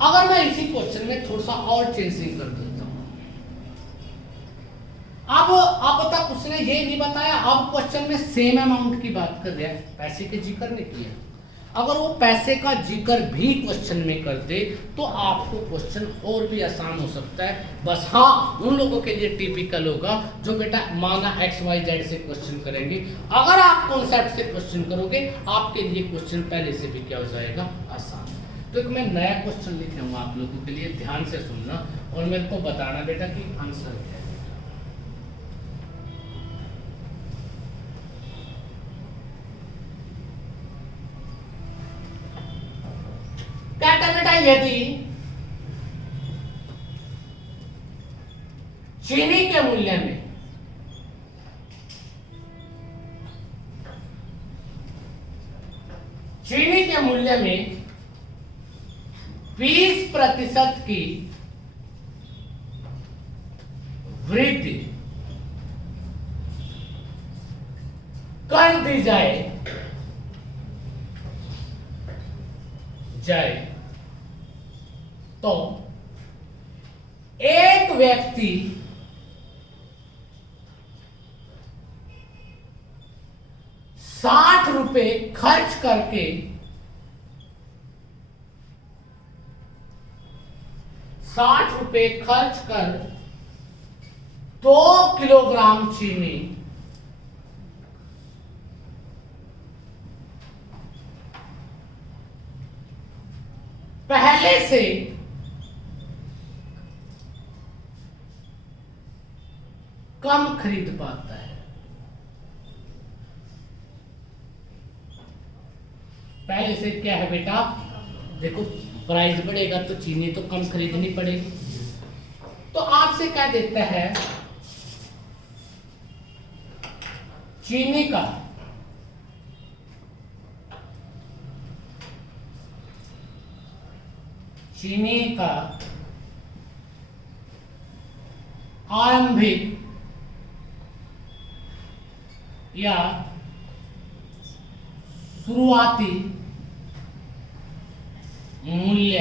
अगर मैं इसी क्वेश्चन में थोड़ा सा और चेंजिंग कर देता हूं, अब तक उसने ये नहीं बताया, अब क्वेश्चन में सेम अमाउंट की बात कर रहा है, पैसे के जिक्र नहीं किया। अगर वो पैसे का जिक्र भी क्वेश्चन में कर दे तो आपको क्वेश्चन और भी आसान हो सकता है। बस हाँ, उन लोगों के लिए टिपिकल होगा जो बेटा माना XYZ से क्वेश्चन करेंगे। अगर आप कॉन्सेप्ट से क्वेश्चन करोगे आपके लिए क्वेश्चन पहले से भी क्या हो जाएगा, आसान। तो एक मैं नया क्वेश्चन लिख रहा हूँ आप लोगों के लिए, ध्यान से सुनना और मेरे को बताना बेटा कि आंसर क्या है। कहता है बेटा यदि चीनी के मूल्य में चीनी के मूल्य में 20% की वृद्धि कर दी जाए तो एक व्यक्ति ₹60 खर्च करके 60 रुपए खर्च कर 2 किलोग्राम चीनी पहले से कम खरीद पाता है। पहले से क्या है बेटा, देखो प्राइस बढ़ेगा तो चीनी तो कम खरीदनी पड़ेगी। तो आपसे क्या देता है, चीनी का आरंभिक या शुरुआती मूल्य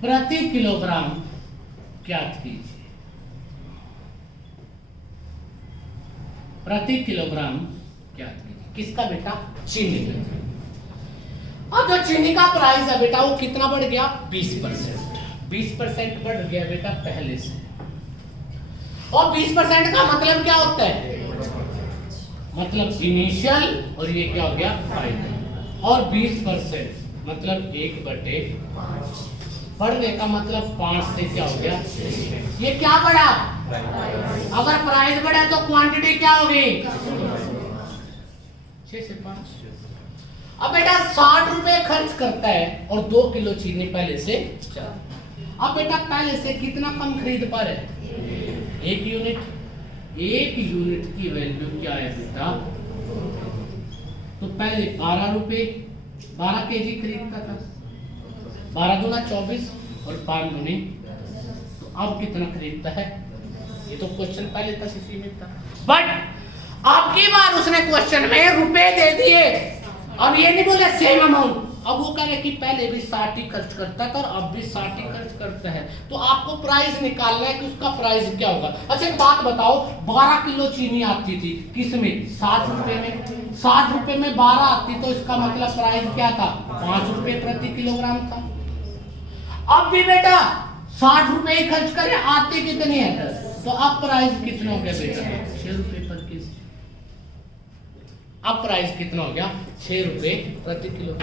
प्रति किलोग्राम ज्ञात कीजिए। प्रति किलोग्राम ज्ञात कीजिए। किसका बेटा, चीनी का। अब जो चीनी का प्राइस है बेटा वो कितना बढ़ गया, 20%। 20% बढ़ गया बेटा पहले से। और 20% का मतलब क्या होता है, मतलब इनिशियल, और ये क्या हो गया, फाइनल। और 20% मतलब 1/5 बढ़ने का मतलब 5 से क्या हो गया, ये क्या बढ़ा, अगर प्राइस बढ़ा तो क्वांटिटी क्या होगी, 6 से 5। अब बेटा 60 रुपए खर्च करता है और 2 किलो चीनी पहले से। अब बेटा पहले से कितना कम खरीद पा रहे, 1 यूनिट। 1 यूनिट की वैल्यू क्या है बेटा, तो पहले 12 रुपए 12 केजी खरीदता था, 12 दूना 24 और 5 दूनी, तो अब कितना खरीदता है, ये तो क्वेश्चन पहले तक सीमित था। बट अब की बार उसने क्वेश्चन में रुपए दे दिए। अब ये नहीं बोले सेम अमाउंट, अब वो कह रहे कि पहले भी 60 ही खर्च करता था और अब भी 60 ही खर्च करता है। तो आपको प्राइस निकालना है कि उसका प्राइस क्या होगा। अच्छा एक बात बताओ, 12 किलो चीनी आती थी किसमें, 60 रुपए में। 60 रुपए में 12 आती तो इसका मतलब प्राइस क्या था, 5 रुपए प्रति किलोग्राम था। अब भी बेटा 60 रुपए ही खर्च करे, आती कितनी है, तो अब प्राइस कितना हो गया बेटा, 6 रुपए पर केजी। अब प्राइस कितना हो गया, 6 रुपए प्रति किलो।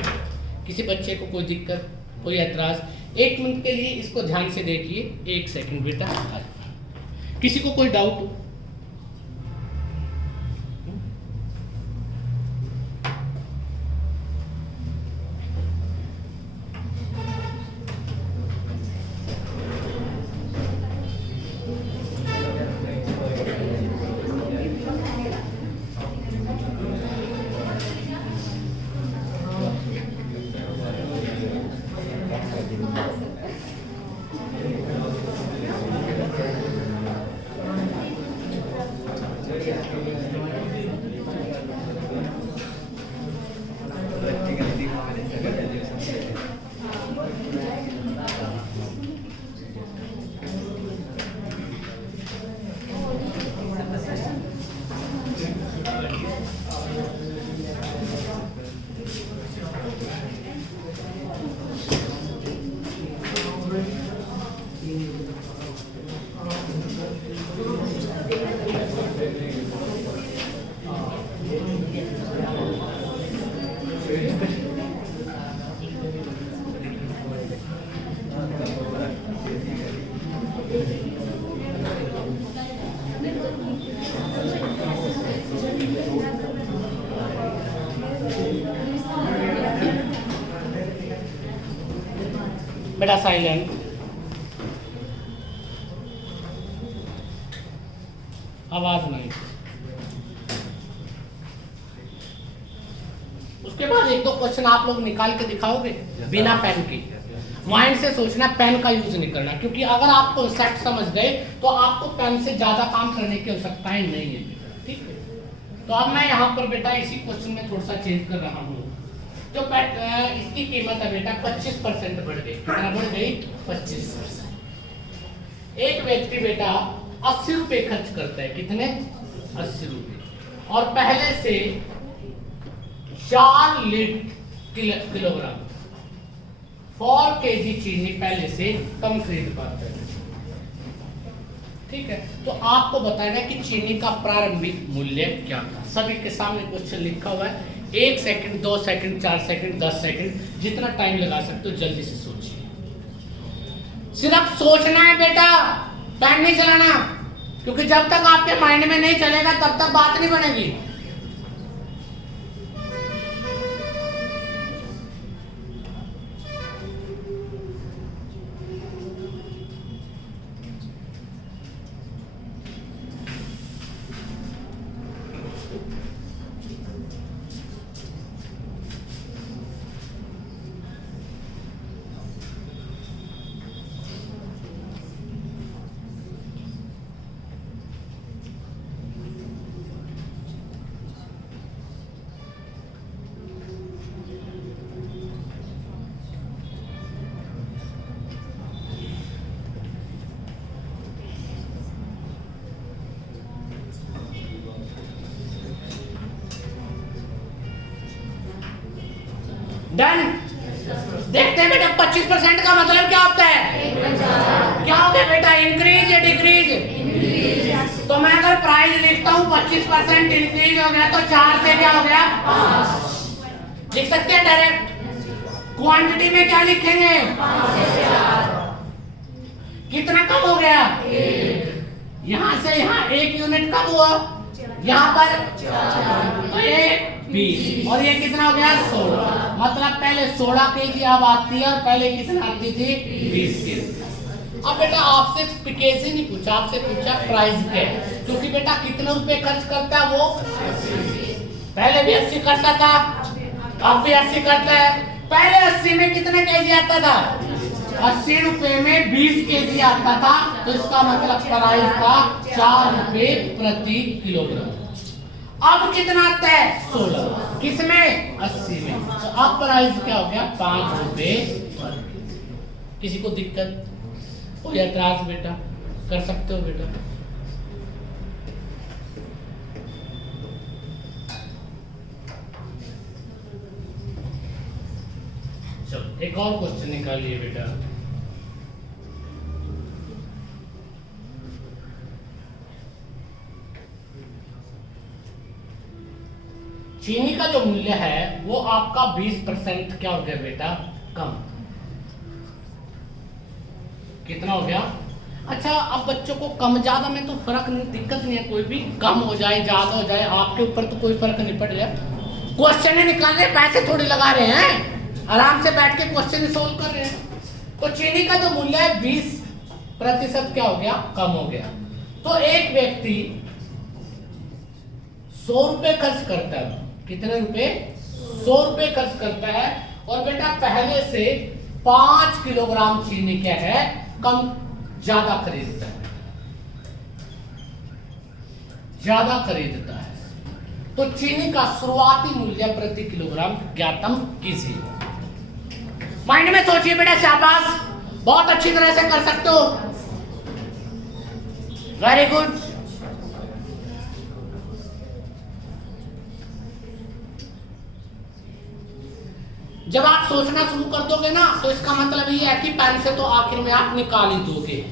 किसी बच्चे को कोई दिक्कत, कोई ऐतराज, 1 मिनट के लिए इसको ध्यान से देखिए, 1 सेकंड बेटा। किसी को कोई डाउट, बेटा साइलेंट, आवाज नहीं। उसके बाद एक दो क्वेश्चन आप लोग निकाल के दिखाओगे बिना पेन के। माइंड से सोचना, पेन का यूज नहीं करना, क्योंकि अगर आप कॉन्सेप्ट समझ गए तो आपको पेन से ज्यादा काम करने की आवश्यकता ही नहीं है, ठीक है। तो अब मैं यहाँ पर बेटा इसी क्वेश्चन में थोड़ा सा चेंज कर रहा हूँ। तो इसकी कीमत है बेटा 25% बढ़ गई। कितना बढ़ गई? 25%। एक व्यक्ति बेटा 80 रुपए खर्च करता है। कितने? 80 रुपए। और पहले से 4 किलोग्राम 4 केजी चीनी पहले से कम खरीद पाता है, ठीक है। तो आपको बताएगा कि चीनी का प्रारंभिक मूल्य क्या था। सभी के सामने क्वेश्चन लिखा हुआ है। 1 सेकंड, 2 सेकंड, 4 सेकंड, 10 सेकंड, जितना टाइम लगा सकते हो जल्दी से सोचिए। सिर्फ सोचना है बेटा, पेन नहीं चलाना, क्योंकि जब तक आपके माइंड में नहीं चलेगा तब तक बात नहीं बनेगी। डन। देखते हैं बेटा 25% का मतलब क्या होता है? क्या हो गया बेटा? इंक्रीज या डिक्रीज? तो मैं अगर प्राइस लिखता हूँ 25% इंक्रीज हो गया तो 4 से क्या हो गया? 5 लिख सकते हैं डायरेक्ट। क्वांटिटी में क्या लिखेंगे? 5 से 4। कितना कम हो गया? 1। यहाँ से यहाँ 1 यूनिट कम हुआ, यहाँ पर 4, तो ये 20 और ये कितना हो गया? 16। मतलब पहले 16 केजी अब आती है और पहले कितना आती थी? 20 केजी। अब बेटा आपसे केजी नहीं पूछा, आपसे पूछा प्राइस क्या, क्योंकि बेटा कितने रुपए खर्च करता है वो? पहले भी 80 करता था, अब भी 80 करता है। पहले 80 में कितने केजी आता था? 80 रुपए में 20 केजी आता था, तो इसका मतलब प्राइस था 4 रुपए प्रति किलोग्राम। अब कितना आता है? 16। किसमें? 80 में। तो अब प्राइस क्या हो गया? 5 रुपए। किसी को दिक्कत हो या एतराज बेटा कर सकते हो बेटा। चलो एक और क्वेश्चन निकालिए बेटा। चीनी का जो मूल्य है वो आपका 20% क्या हो गया बेटा? कम। कितना हो गया? अच्छा, अब बच्चों को कम ज्यादा में तो फर्क नहीं, दिक्कत नहीं है, कोई भी कम हो जाए ज्यादा हो जाए आपके ऊपर तो कोई फर्क नहीं पड़ रहा। क्वेश्चन निकाल रहे, पैसे थोड़ी लगा रहे हैं, आराम से बैठ के क्वेश्चन सोल्व कर रहे हैं। तो चीनी का जो मूल्य है 20% क्या हो गया? कम हो गया। तो एक व्यक्ति 100 रुपए खर्च करता है। कितने रुपए? 100 रुपए खर्च करता है। और बेटा पहले से 5 किलोग्राम चीनी क्या है? कम ज्यादा खरीदता है, ज्यादा खरीदता है। तो चीनी का शुरुआती मूल्य प्रति किलोग्राम ज्ञातम कीजिए। माइंड में सोचिए बेटा, शाबाश, बहुत अच्छी तरह से कर सकते हो, वेरी गुड। जब आप सोचना शुरू कर दोगे ना तो इसका मतलब ये है कि पेन से तो आखिर में आप निकाल ही दोगे।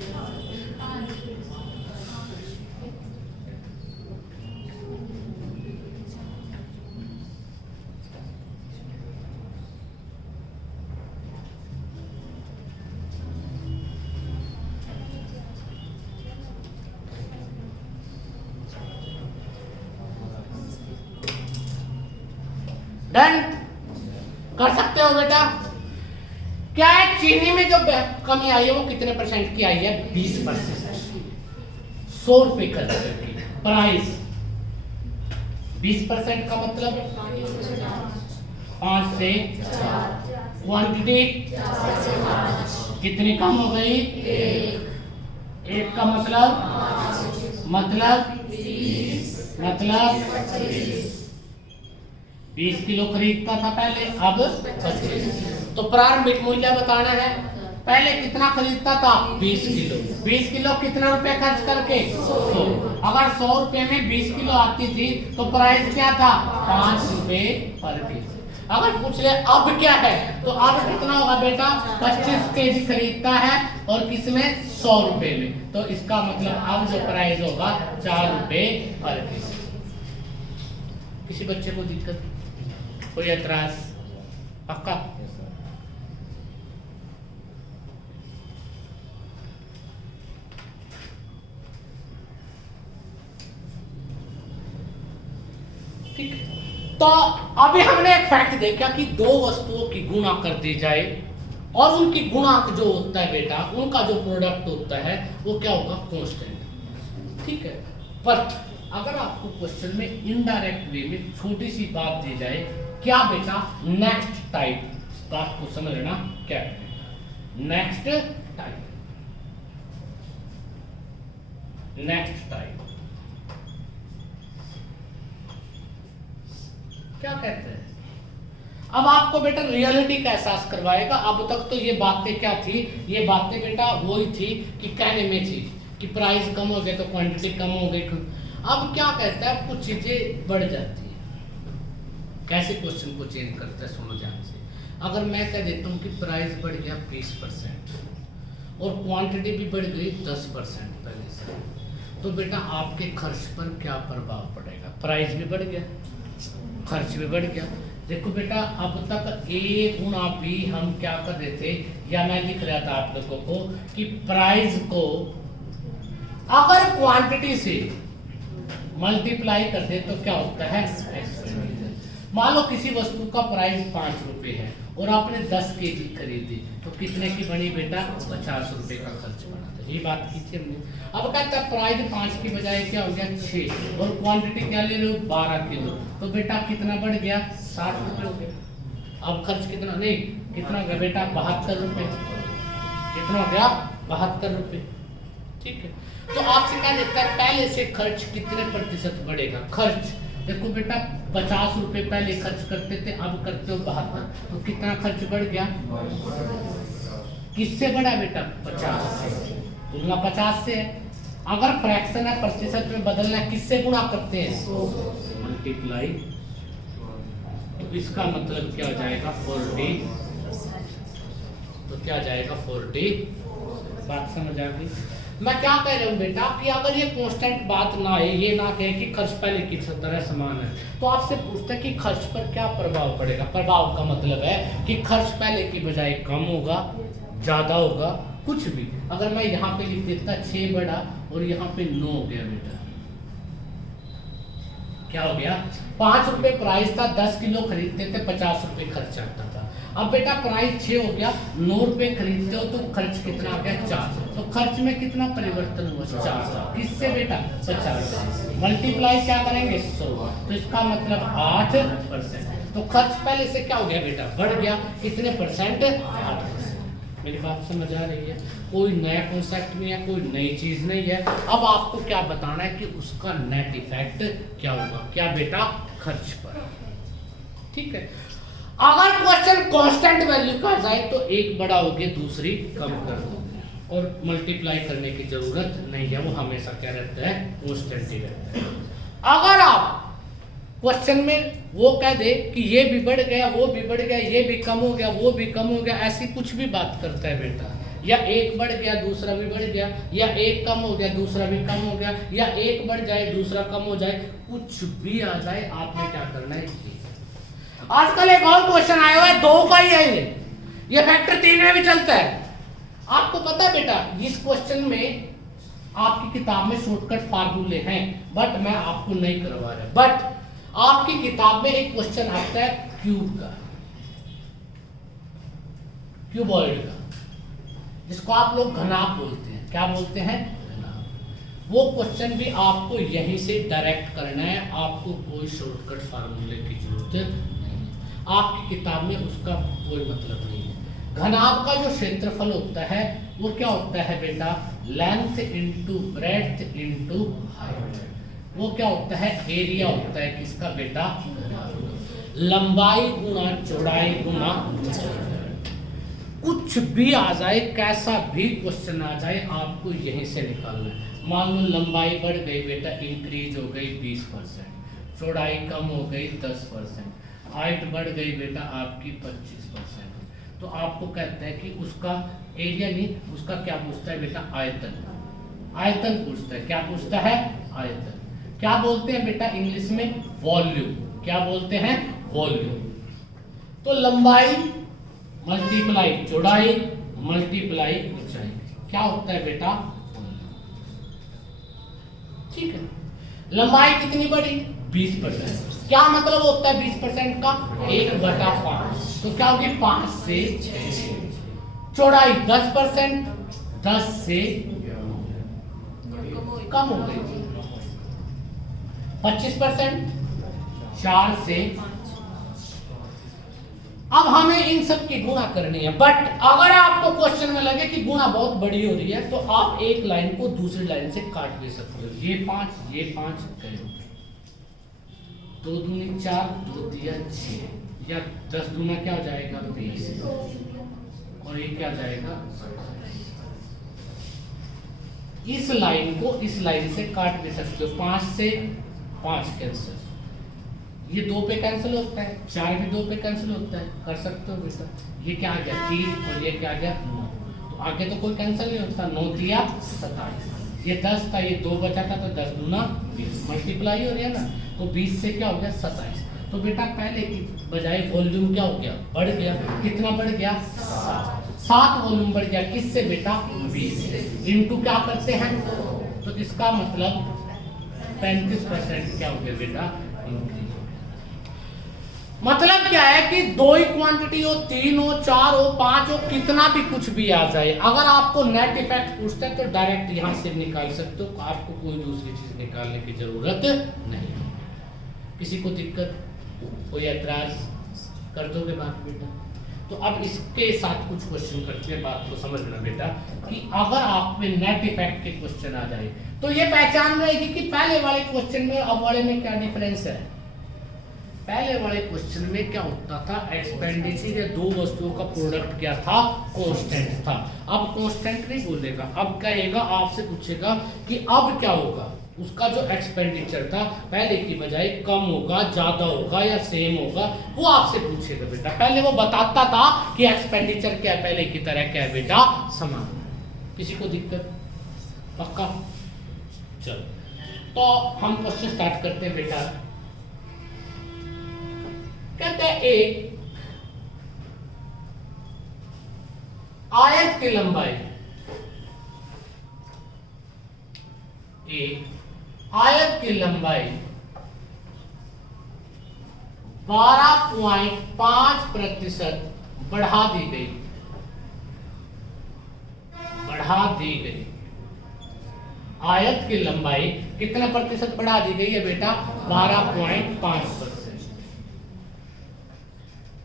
डन। कर सकते हो बेटा। क्या है, चीनी में जो कमी आई है वो कितने परसेंट की आई है? 20%। 100 रुपए खर्च करके प्राइस 20% का मतलब 5 से 4। क्वांटिटी कितनी कम हो गई? 1 का मतलब 20 किलो खरीदता था पहले, अब 25। तो प्रारंभिक मूल्य बताना है। पहले कितना खरीदता था? 20 किलो। 20 किलो कितना रुपए खर्च करके? 100। अगर 100 रुपए में 20 किलो आती थी तो प्राइस क्या था? 5 रुपए पर पीस। अगर पूछ ले अब क्या है, तो अब कितना होगा बेटा? 25 केजी खरीदता है और किसमें? 100 रुपए में। तो इसका मतलब अब जो प्राइस होगा 4 रुपए पर पीस। किसी बच्चे को दिक्कत, कोई एतराज? पक्का? ठीक है। तो अभी हमने एक फैक्ट देखा कि दो वस्तुओं की गुणा कर दी जाए और उनकी गुणांक जो होता है बेटा, उनका जो प्रोडक्ट होता है वो क्या होगा? कांस्टेंट। ठीक है। पर अगर आपको क्वेश्चन में इनडायरेक्ट वे में छोटी सी बात दी जाए, क्या बेटा? नेक्स्ट टाइप, बात को समझ लेना क्या है नेक्स्ट टाइप। नेक्स्ट टाइप क्या कहते हैं? अब आपको बेटा रियलिटी का एहसास करवाएगा। अब तक तो ये बातें क्या थी? ये बातें बेटा वही थी कि कहने में थी कि प्राइस कम हो गए तो क्वांटिटी कम हो गई। अब क्या कहता है? कुछ चीजें बढ़ जाती है। कैसे क्वेश्चन को चेंज करता है, सुनो ध्यान से। अगर मैं कह देता हूँ कि प्राइस बढ़ गया 20% और क्वांटिटी भी बढ़ गई 10% पहले से, तो बेटा आपके खर्च पर क्या प्रभाव पड़ेगा? प्राइस भी बढ़ गया, खर्च भी बढ़ गया। देखो बेटा, अब तक एक गुणा भी हम क्या कर रहे थे, या मैं लिख रहा था आप लोगों को कि प्राइस को अगर क्वांटिटी से मल्टीप्लाई कर दे तो क्या होता है? मान लो किसी वस्तु का प्राइस 5 रुपए है और आपने 10 केजी खरीदी, तो कितने की बनी बेटा? 50 रुपए का खर्च बना था। ये बात की थी हमने। अब कहता है प्राइस 5 की बजाय क्या हो गया? 6 और क्वांटिटी क्या ले रहे हो? 12 किलो। तो बेटा कितना बढ़ गया? 60 रुपए हो गया। अब खर्च कितना? नहीं, कितना हो गया बेटा? 72 रुपए। कितना हो गया? 72 रुपए। ठीक है। तो आपसे क्या देता है? पहले से खर्च कितने प्रतिशत बढ़ेगा? खर्च देखो बेटा, 50 रुपए पहले खर्च करते थे, अब करते हो 72, तो कितना खर्च बढ़ गया? किससे बढ़ा बेटा? 50 से। तुलना 50 से है। अगर फ्रैक्शन है, प्रतिशत में बदलना है, किससे गुणा करते हैं? मल्टीप्लाई। तो इसका मतलब क्या हो जाएगा? 40। तो क्या जाएगा? 40। बात समझ आ गई? मैं क्या कह रहा हूँ बेटा कि अगर ये कांस्टेंट बात ना है, ये ना कहे कि खर्च पहले की तरह समान है, तो आपसे पूछते हैं कि खर्च पर क्या प्रभाव पड़ेगा। प्रभाव का मतलब है कि खर्च पहले की बजाय कम होगा, ज्यादा होगा, कुछ भी। अगर मैं यहाँ पे लिख देता 6 बढ़ा और यहाँ पे 9 हो गया बेटा, क्या हो गया? 5 रुपए प्राइस था, 10 किलो खरीदते थे, 50 रुपए खर्च आता था। अब बेटा प्राइस 6 हो गया, 9 रुपए खरीदते हो तो खर्च कितना आ गया? 4। तो खर्च में कितना परिवर्तन हुआ? 4। किससे बेटा? 50। मल्टीप्लाई क्या करेंगे? 100। तो इसका मतलब 8%। तो खर्च पहले से क्या हो गया बेटा? बढ़ गया। कितने परसेंट? 8%। मेरी बात समझ आ रही है? कोई नया कॉन्सेप्ट नहीं है, कोई नई चीज नहीं है। अब आपको क्या बताना है कि उसका नेट इफेक्ट क्या होगा? क्या बेटा? खर्च पर। ठीक है। अगर क्वेश्चन कांस्टेंट वैल्यू का जाए तो एक बढ़ाओगे, दूसरी कम कर दोगे, और मल्टीप्लाई करने की जरूरत नहीं है, वो हमेशा क्या रहता है? कांस्टेंट ही रहता है। अगर आप क्वेश्चन में वो कह दे कि ये भी बढ़ गया, वो भी बढ़ गया, ये भी कम हो गया, वो भी कम हो गया, ऐसी कुछ भी बात करता है बेटा, या एक बढ़ गया दूसरा भी बढ़ गया, या एक कम हो गया दूसरा भी कम हो गया, या एक बढ़ जाए दूसरा कम हो जाए, कुछ भी आ जाए, आपने क्या करना है? आजकल एक और क्वेश्चन आया हुआ है, 2 का ही है ये फैक्टर 3 में भी चलता है। आपको पता है बेटा, इस क्वेश्चन में आपकी किताब में शॉर्टकट फार्मूले हैं, बट मैं आपको नहीं करवा रहा। बट आपकी किताब में एक क्वेश्चन आता है क्यूब का। क्यूबॉइड का, जिसको आप लोग घनाभ बोलते हैं। क्या बोलते हैं? घनाभ। वो क्वेश्चन भी आपको यहीं से डायरेक्ट करना है, आपको कोई शॉर्टकट फार्मूले की जरूरत नहीं है, आपकी किताब में उसका कोई मतलब नहीं है। घनाभ का जो क्षेत्रफल होता है वो क्या होता है बेटा? Length into breadth into height. वो क्या होता है? एरिया होता है किसका बेटा? लंबाई गुना चौड़ाई गुना कुछ भी आ जाए, कैसा भी क्वेश्चन आ जाए, आपको यहीं से निकालना है। मान लो लंबाई बढ़ गई बेटा, इंक्रीज हो गई 20%, चौड़ाई कम हो गई 10%, हाइट बढ़ गई बेटा आपकी 25%, तो आपको कहता है कि उसका एरिया नहीं, उसका क्या पूछता है बेटा? आयतन। आयतन पूछता है। क्या पूछता है? आयतन। क्या बोलते हैं बेटा इंग्लिश में? वॉल्यूम। क्या बोलते हैं? वॉल्यूम। तो लंबाई मल्टीप्लाई चौड़ाई मल्टीप्लाई ऊंचाई क्या होता है बेटा? ठीक है। लंबाई कितनी बढ़ी? 20%। क्या मतलब होता है 20% का? 1/5। तो क्या होगी? 5 से 6। चौड़ाई 10%, 10 से कम हो गई। 25%, 4 से। अब हमें इन सब की गुणा करनी है, बट अगर आपको क्वेश्चन में लगे कि गुणा बहुत बड़ी हो रही है तो आप एक लाइन को दूसरी लाइन से काट दे सकते हो। ये 5 करो, 2 दूनी 4, 2 दिया 6, या 10 दूना क्या हो जाएगा? 20, और ये क्या जाएगा? इस लाइन को इस लाइन से काट दे सकते हो। 5 से 5 कैंसिल, ये 2 पे कैंसिल होता है, 4 भी 2 पे कैंसिल होता है, कर सकते हो बेटा। ये क्या आ गया? 3, और ये क्या आ गया? 9। तो आगे तो कोई कैंसिल नहीं होता। 9 दिया 27, ये 10 था, ये 2 बचा था, तो 10 दूना 20, मल्टीप्लाई हो रही है ना, तो 20 से क्या हो गया? 27। तो बेटा पहले की बजाय वॉल्यूम क्या हो गया? बढ़ गया। कितना बढ़ गया? 7 वॉल्यूम बढ़ गया। किससे बेटा? 20 से। इंटू क्या करते हैं? तो इसका मतलब 35% क्या हो गया बेटा? इंक्रीज। मतलब क्या है कि 2 ही क्वांटिटी हो, 3 हो, 4 हो, 5 हो, कितना भी कुछ भी आ जाए, अगर आपको नेट इफेक्ट पूछता है तो डायरेक्ट यहां से निकाल सकते हो, आपको कोई दूसरी चीज निकालने की जरूरत नहीं। किसी को दिक्कत, कोई ऐतराज? कर दोगे बात बेटा? तो अब इसके साथ कुछ क्वेश्चन करते हैं, बात को समझना बेटा कि अगर आप में नेट इफेक्ट के क्वेश्चन आ जाए तो ये पहचान रहेगी कि पहले वाले क्वेश्चन में अब वाले में क्या डिफरेंस है। पहले वाले क्वेश्चन में क्या होता था? एक्सपेंडिचर या 2 वस्तुओं का प्रोडक्ट क्या था? कांस्टेंट था। अब कांस्टेंट नहीं बोलेगा, अब कहेगा, आपसे पूछेगा कि अब क्या होगा? उसका जो एक्सपेंडिचर था पहले की बजाय कम होगा, ज्यादा होगा या सेम होगा, वो आपसे पूछेगा बेटा। पहले वो बताता था कि एक्सपेंडिचर क्या पहले की तरह क्या है बेटा? समान। किसी को दिक्कत? पक्का? चलो तो हम क्वेश्चन स्टार्ट करते हैं बेटा। कहते हैं एक आयत की लंबाई, एक आयत की लंबाई 12.5% बढ़ा दी गई। आयत की लंबाई कितना प्रतिशत बढ़ा दी गई है बेटा? 12.5%।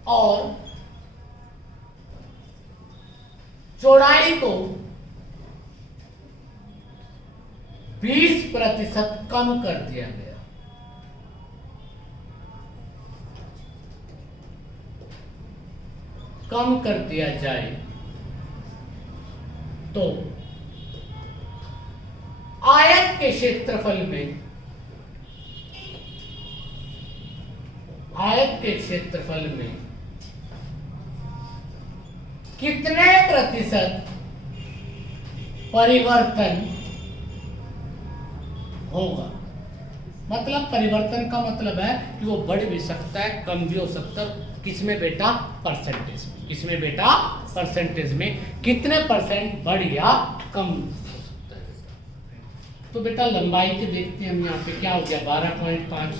और चौड़ाई को 20% कम कर दिया गया। कम कर दिया जाए तो आयत के क्षेत्रफल में कितने प्रतिशत परिवर्तन होगा? मतलब परिवर्तन का मतलब है कि वो बढ़ भी सकता है, कम भी हो सकता है। किसमें बेटा? परसेंटेज में। किसमें बेटा? परसेंटेज में। कितने परसेंट बढ़ या कम हो सकता है? तो बेटा लंबाई के देखते हैं हम, यहाँ पे क्या हो गया? 12.5।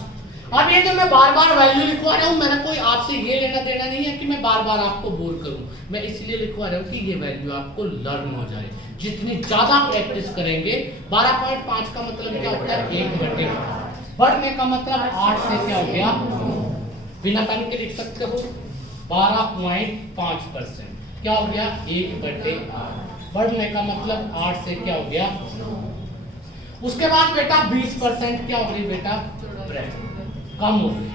अब ये जो मैं बार बार वैल्यू लिखवा रहा हूँ, मेरा कोई आपसे ये लेना देना नहीं है कि मैं बार बार आपको बोर करूँ, मैं इसलिए लिखवा रहा हूँ कि ये वैल्यू आपको लर्न हो जाए। जितनी ज्यादा प्रैक्टिस करेंगे, 12.5 का मतलब क्या होता है 1/8, बढ़ने का मतलब 8 से क्या हो गया, बिना पेन के लिख सकते हो 12.5%, क्या हो गया 1/8, बढ़ने का मतलब 8 से क्या हो गया। उसके बाद बेटा 20% क्या हो गई बेटा, कम हो गई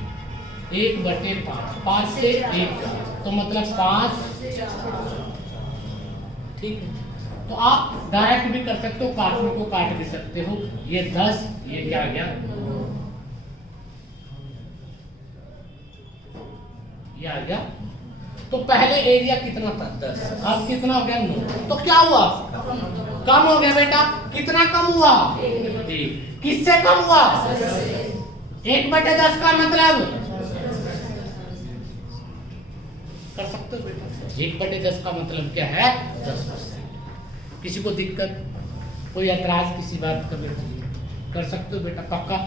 1/5, 5 से 1 तो मतलब 5, ठीक है। तो आप डायरेक्ट भी कर सकते हो, काटने को काट भी सकते हो, ये 10, ये क्या आ गया, ये आ गया। तो पहले एरिया कितना था 10, अब कितना हो गया 9, तो क्या हुआ, कम हो गया बेटा। कितना कम हुआ, किससे कम हुआ, 1/10 का मतलब कर सकते हो बेटा, 1/10 का मतलब क्या है 10%। किसी को दिक्कत, कोई ऐतराज किसी बात का बेटा, कर सकते हो बेटा पक्का।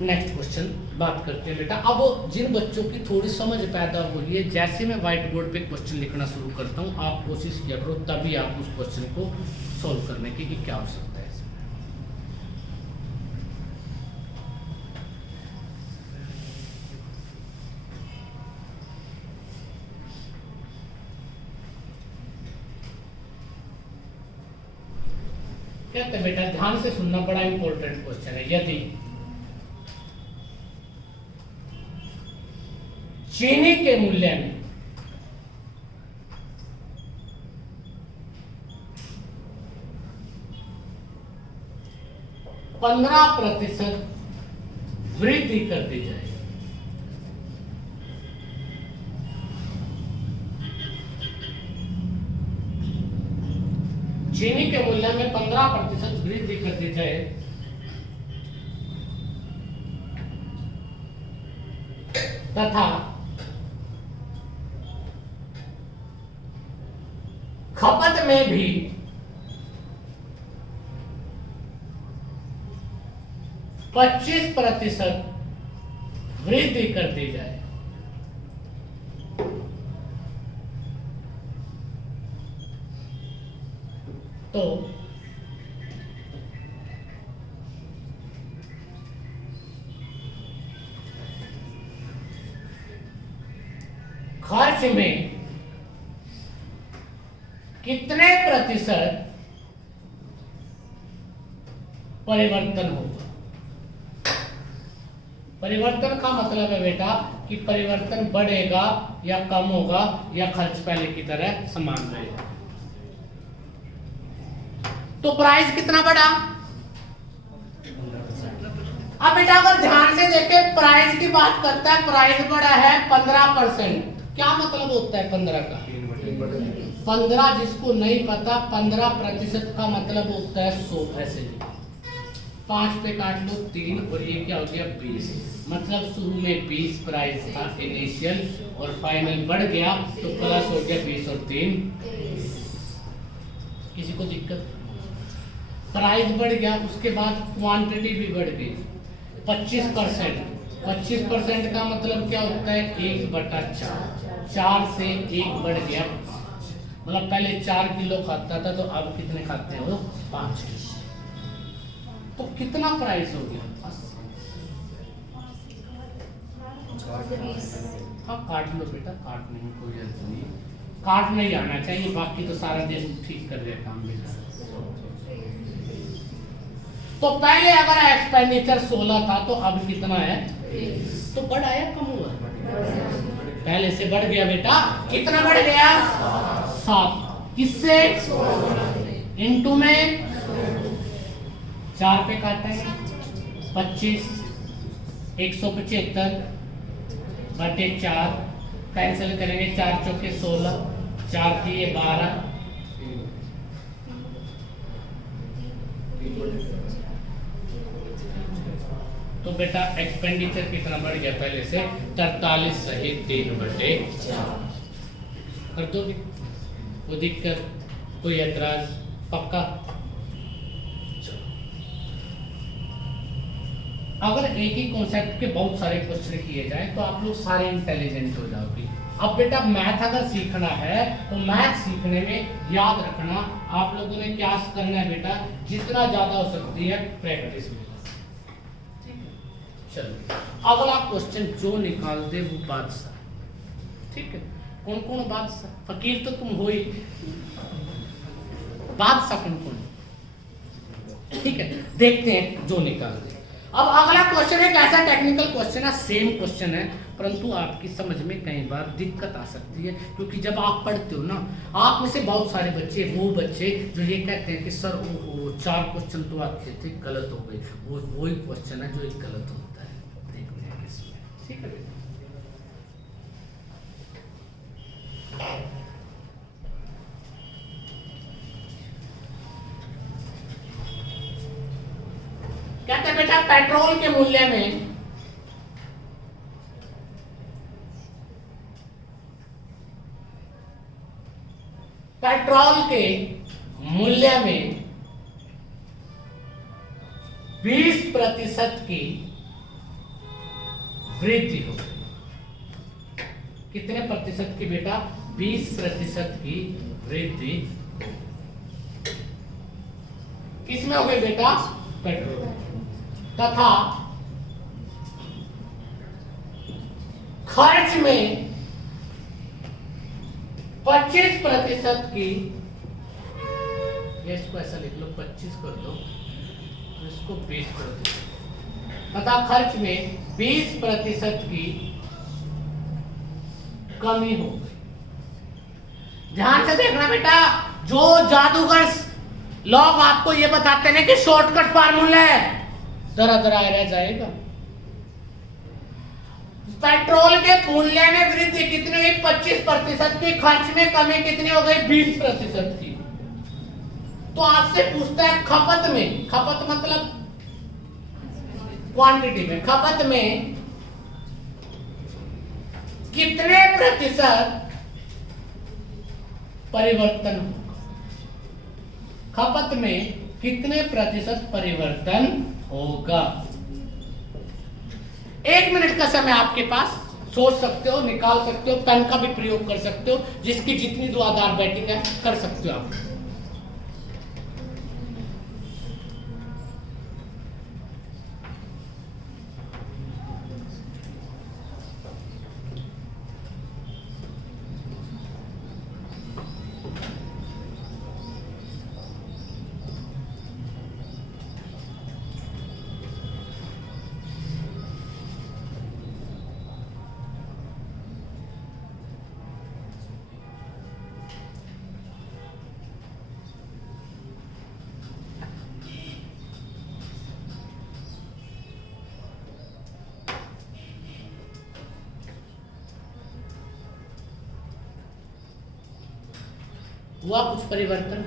नेक्स्ट क्वेश्चन बात करते हैं बेटा। अब जिन बच्चों की थोड़ी समझ पैदा हुई है, जैसे मैं व्हाइट बोर्ड पे क्वेश्चन लिखना शुरू करता हूँ, आप कोशिश किया करो तभी आप उस क्वेश्चन को सॉल्व करने की कि क्या हो सकता है। कहते हैं बेटा, ध्यान से सुनना, बड़ा इंपॉर्टेंट क्वेश्चन है। यदि चीनी के मूल्य में %15 वृद्धि कर दी जाए, चीनी के मूल्य में 15% वृद्धि कर दी जाए, तथा खपत में भी 25% वृद्धि कर दी जाए, तो खर्च में कितने प्रतिशत परिवर्तन होगा। परिवर्तन का मतलब है बेटा कि परिवर्तन बढ़ेगा या कम होगा या खर्च पहले की तरह समान रहेगा। तो प्राइस कितना बढ़ा, अब बेटा अगर ध्यान से देखें प्राइस की बात करता है, प्राइस बढ़ा है 15%, क्या मतलब होता है 15 का, 15 जिसको नहीं पता, 15% का मतलब होता है 100। ऐसे 5 पे काट लो 3 और ये क्या हो गया 20, मतलब शुरू में 20 प्राइस था इनिशियल और फाइनल बढ़ गया तो प्लस हो गया 20 और 3। किसी को दिक्कत, प्राइस बढ़ गया, उसके बाद क्वांटिटी भी बढ़ गई 25%। 25% का मतलब क्या होता है 1/4, 4 से 1 बढ़ गया, मतलब पहले 4 किलो खाता था तो अब कितने खाते हैं वो 5 किलो। तो कितना प्राइस हो गया, हाँ काट लो बेटा, काटने में कोई अर्थ नहीं, काट नहीं आना चाहिए, बाकी तो सारा देश ठीक कर दिया काम बेटा। तो पहले अगर एक्सपेंडिचर 16 था तो अब कितना है, तो बढ़ा या कम हुआ, पहले से बढ़ गया बेटा, कितना बढ़ गया 7, किससे इनटू में 4 पे काटेंगे 25, 175 बटे 4 कैंसिल करेंगे, 4 चौके 16, 4 दिए 12, तो बेटा एक्सपेंडिचर कितना बढ़ गया पहले से 43 सही 3/4 कर दोगे, कोई दिक्कत कोई ऐतराज पक्का। अगर एक ही कॉन्सेप्ट के बहुत सारे क्वेश्चन किए जाए तो आप लोग सारे इंटेलिजेंट हो जाओगे। अब बेटा मैथ अगर सीखना है तो मैथ सीखने में याद रखना आप लोगों ने क्या करना है बेटा, जितना ज्यादा हो सकती है प्रैक्टिस में। चलो अगला क्वेश्चन जो निकाल दे वो बादशाह, ठीक है। कौन कौन बादशाह? फकीर तो तुम हो ही, बादशाह कौन कौन? ठीक है, देखते हैं जो निकाल दे। अब अगला क्वेश्चन एक ऐसा टेक्निकल क्वेश्चन है, सेम क्वेश्चन है, परंतु आपकी समझ में कई बार दिक्कत आ सकती है, क्योंकि जब आप पढ़ते हो ना, आप में से बहुत सारे बच्चे, वो बच्चे जो ये कहते हैं कि सर वो 4 क्वेश्चन तो आते थे गलत हो गए, वो वही क्वेश्चन है जो एक गलत होता है। देखते हैं इसमें, ठीक है। कहते हैं बेटा पेट्रोल के मूल्य में पेट्रोल के मूल्य में 20% की वृद्धि हो गई। कितने प्रतिशत की बेटा? 20% की वृद्धि किसमें हो गई बेटा? पेट्रोल। तथा खर्च में 25% की, इसको ऐसा लिख लो 25 कर दो, इसको 20 कर दो, तथा खर्च में 20% की कमी हो गई। ध्यान से देखना बेटा, जो जादूगर लोग आपको ये बताते हैं कि शॉर्टकट फार्मूला है, दरा दरा रह जाएगा। पेट्रोल के मूल्य में वृद्धि कितनी हुई? 25% की। खर्च में कमी कितनी हो गई? 20% की। तो आपसे पूछता है खपत में, खपत मतलब क्वांटिटी में, खपत में कितने प्रतिशत परिवर्तन होगा? खपत में कितने प्रतिशत परिवर्तन होगा? 1 मिनट का समय आपके पास, सोच सकते हो, निकाल सकते हो, पेन का भी प्रयोग कर सकते हो, जिसकी जितनी दुआदार बैठक है कर सकते हो आप। हुआ कुछ परिवर्तन?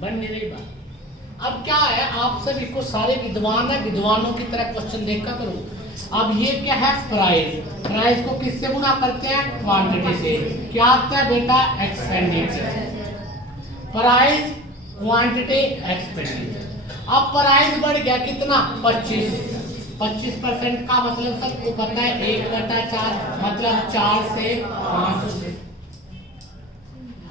बन नहीं रही बात। अब क्या है, आप सभी को, सारे विद्वान है, विद्वानों की तरह क्वेश्चन देखा करो। अब ये क्या है? प्राइस। प्राइस को किससे गुना करते हैं? क्वांटिटी से। क्या आता है बेटा? एक्सपेंडिचर। Price, quantity, expenditure. अब प्राइस बढ़ गया कितना? 25% का मतलब सबको पता है 1/4, मतलब 4 से 5।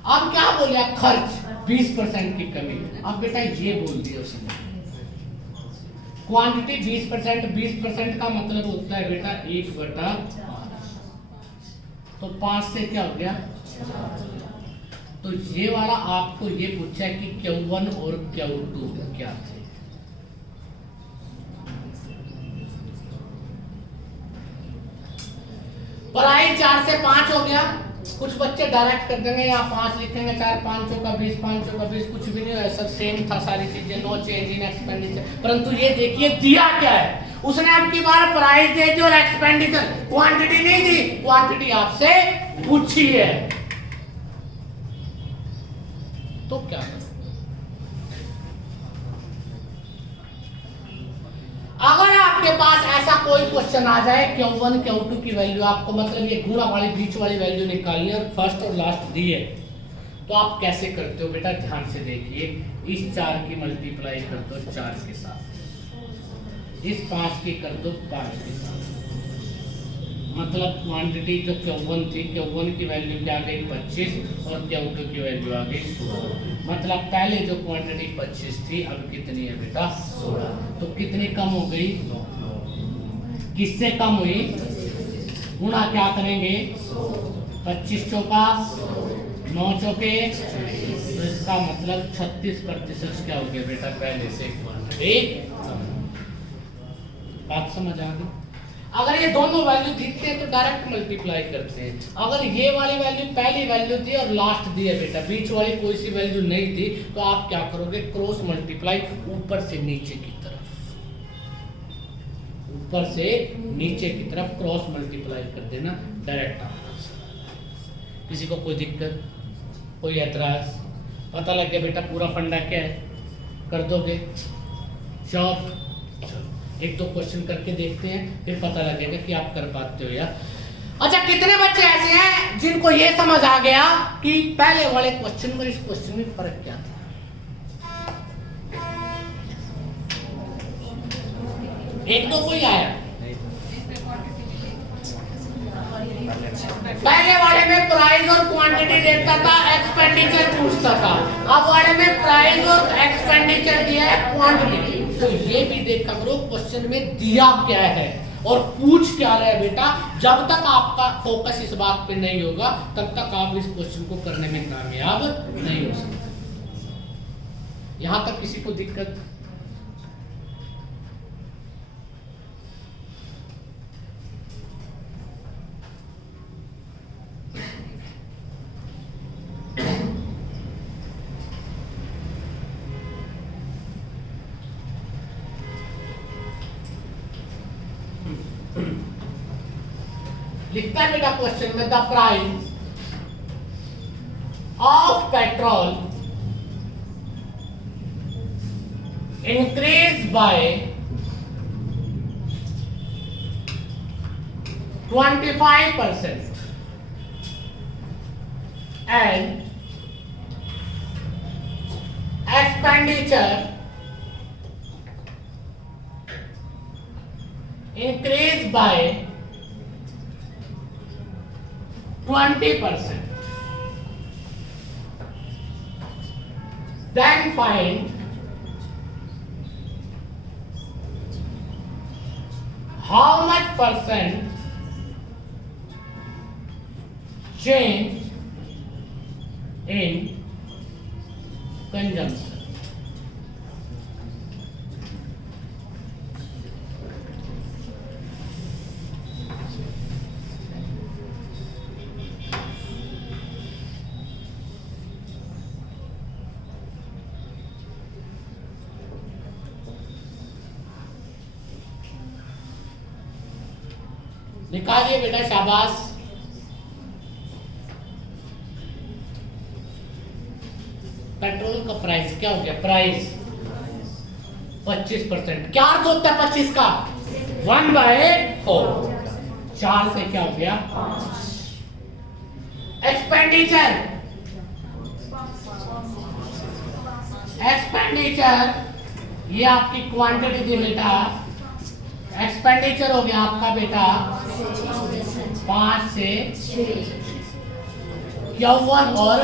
अब क्या बोले? खर्च 20% की कमी। अब बेटा ये बोल दिया उसने, क्वांटिटी 20%, 20% का मतलब होता है बेटा 1/5, तो 5 से क्या हो गया? तो ये वाला आपको ये पूछा है कि Q1 और Q2 क्या थे? प्राइस 4 से 5 हो गया। कुछ बच्चे डायरेक्ट कर देंगे, यहाँ 5 लिखेंगे, 4 5 का 20, 5 का 20, कुछ भी नहीं है, सब सेम था, सारी चीजें, नो चेंज इन एक्सपेंडिचर। परंतु ये देखिए दिया क्या है उसने, अब की बार प्राइस दे दी और एक्सपेंडिचर, क्वांटिटी नहीं दी, क्वांटिटी आपसे पूछी है, तो क्या कर? अगर आपके पास ऐसा कोई क्वेश्चन आ जाए Q1 Q2 की वैल्यू आपको, मतलब ये गुणा वाली बीच वाली वैल्यू निकालनी है और फर्स्ट और लास्ट दी है, तो आप कैसे करते हो बेटा? ध्यान से देखिए, इस 4 की मल्टीप्लाई करते हो 4 के साथ, इस 5 की कर दो 5 के साथ, मतलब क्वांटिटी जो Q1 थी, Q1 की वैल्यू क्या आ गई 25 और Q2 की वैल्यू आ गई 16। मतलब पहले जो क्वांटिटी 25 थी अब कितनी है बेटा 16। तो कितनी कम हो गई, किससे कम हुई, गुणा क्या करेंगे 25 चौका 9 चौके, तो इसका मतलब 36% क्या हो गया बेटा पहले से क्वांटिटी। बात समझ आ गई। अगर ये दोनों वैल्यू दिखते हैं तो डायरेक्ट मल्टीप्लाई करते हैं। अगर ये वाली वैल्यू पहली वैल्यू थी और लास्ट दी है बेटा, बीच वाली कोई सी वैल्यू नहीं थी, तो आप क्या करोगे क्रॉस मल्टीप्लाई ऊपर से नीचे की तरफ, ऊपर से नीचे की तरफ क्रॉस मल्टीप्लाई कर देना डायरेक्ट आंसर। किसी को कोई दिक्कत, कोई ऐतराज? पता लग गया बेटा पूरा फंडा क्या है, कर दोगे श्योर? एक दो क्वेश्चन करके देखते हैं, फिर पता लगेगा कि आप कर पाते हो या। अच्छा, कितने बच्चे ऐसे हैं जिनको ये समझ आ गया कि पहले वाले क्वेश्चन और इस क्वेश्चन में फर्क क्या था? एक दो कोई आया? पहले वाले में प्राइस और क्वांटिटी देखता था, एक्सपेंडिचर पूछता था। अब वाले में प्राइस और एक्सपेंडिचर दिया है, क्वांटिटी। तो ये भी देखा करो क्वेश्चन में दिया क्या है और पूछ क्या रहा है बेटा। जब तक आपका फोकस इस बात पे नहीं होगा तब तक आप इस क्वेश्चन को करने में कामयाब नहीं हो सकते। यहां तक किसी को दिक्कत? लिखता है बेटा क्वेश्चन में, the price of petrol increase by 25% and expenditure increased by 20%. Then find how much percent change in consumption. निकालिए बेटा, शाबाश। पेट्रोल का प्राइस क्या हो गया, प्राइस 25%। क्या अर्थ होता है 25 का, 1/4। 4 से क्या हो गया, एक्सपेंडिचर, एक्सपेंडिचर ये आपकी क्वांटिटी थी बेटा, एक्सपेंडिचर हो गया आपका बेटा 5 से 51 और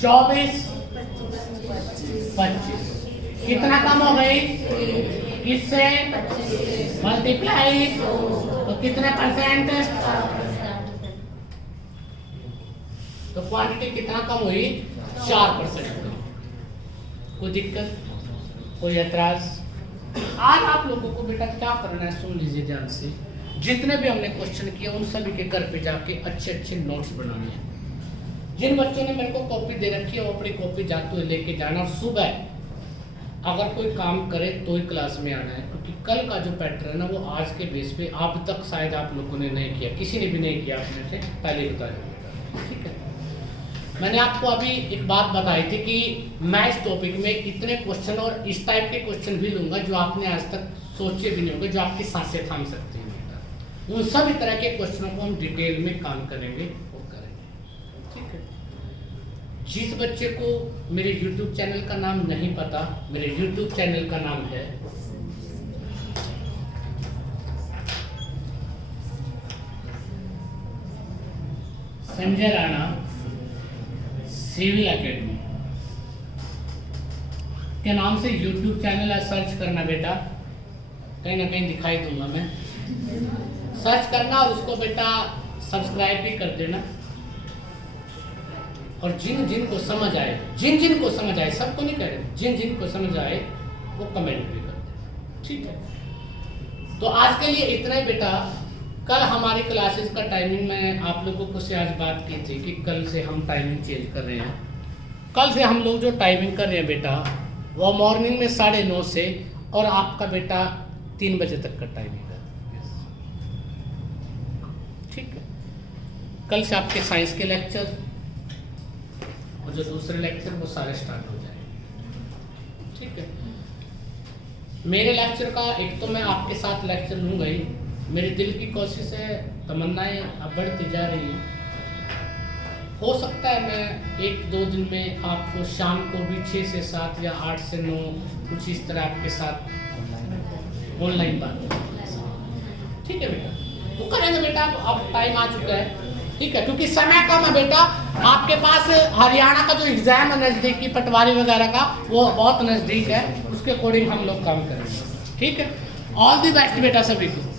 24 25 कितना कम हो गई, किससे मल्टीप्लाई, तो कितने परसेंट, तो क्वांटिटी कितना कम हुई 4%। कोई दिक्कत, कोई ऐतराज? आज आप लोगों को बेटा क्या करना है, सुन लीजिए ध्यान से। जितने भी हमने क्वेश्चन किए उन सभी के घर पे जाके अच्छे अच्छे नोट्स बनाने हैं। जिन बच्चों ने मेरे को कॉपी दे रखी है वो अपनी कॉपी जाते हुए लेके जाना, और सुबह अगर कोई काम करे तो ही क्लास में आना है, क्योंकि कल का जो पैटर्न है ना वो आज के बेस पे अब तक शायद आप लोगों ने नहीं किया, किसी ने भी नहीं किया आपने से, पहले बता रहे। ठीक है, मैंने आपको अभी एक बात बताई थी कि मैं इस टॉपिक में इतने क्वेश्चन और इस टाइप के क्वेश्चन भी लूंगा जो आपने आज तक सोचे भी नहीं होंगे, जो आपकी सांसें थाम सकते हैं बेटा। उन सभी तरह के क्वेश्चनों को हम डिटेल में काम करेंगे, वो करेंगे। ठीक है, जिस बच्चे को मेरे YouTube चैनल का नाम नहीं पता, मेरे YouTube चैनल का नाम है संजय राणा सिविल एकेडमी के नाम से YouTube चैनल है। सर्च करना बेटा, कहीं ना कहीं दिखाई दूंगा मैं। सर्च करना और उसको बेटा सब्सक्राइब भी कर देना। और जिन जिन को समझ आए, सबको नहीं कह रहे, जिन को समझ आए वो कमेंट भी कर देना, ठीक है। तो आज के लिए इतना ही बेटा। कल हमारी क्लासेस का टाइमिंग मैं आप लोगों को से आज बात की थी कि कल से हम टाइमिंग चेंज कर रहे हैं। कल से हम लोग जो टाइमिंग कर रहे हैं बेटा, वो मॉर्निंग में 9:30 से और आपका बेटा 3 बजे तक का टाइमिंग है, ठीक है। कल से आपके साइंस के लेक्चर और जो दूसरे लेक्चर वो सारे स्टार्ट हो जाएंगे, ठीक है। मेरे लेक्चर का एक तो मैं आपके साथ लेक्चर लूँगा ही, मेरे दिल की कोशिश है, तमन्नाएं अब बढ़ती जा रही हैं। हो सकता है मैं 1-2 दिन में आपको शाम को भी 6 से 7 या 8 से 9 कुछ इस तरह आपके साथ ऑनलाइन बात, ठीक है बेटा। तो करेंगे बेटा, अब टाइम आ चुका है, ठीक है, क्योंकि समय कम है बेटा। आपके पास हरियाणा का जो एग्जाम है नज़दीकी पटवारी वगैरह का, वो बहुत नज़दीक है, उसके अकॉर्डिंग हम लोग काम करेंगे, ठीक है। ऑल दी बेस्ट बेटा सभी को।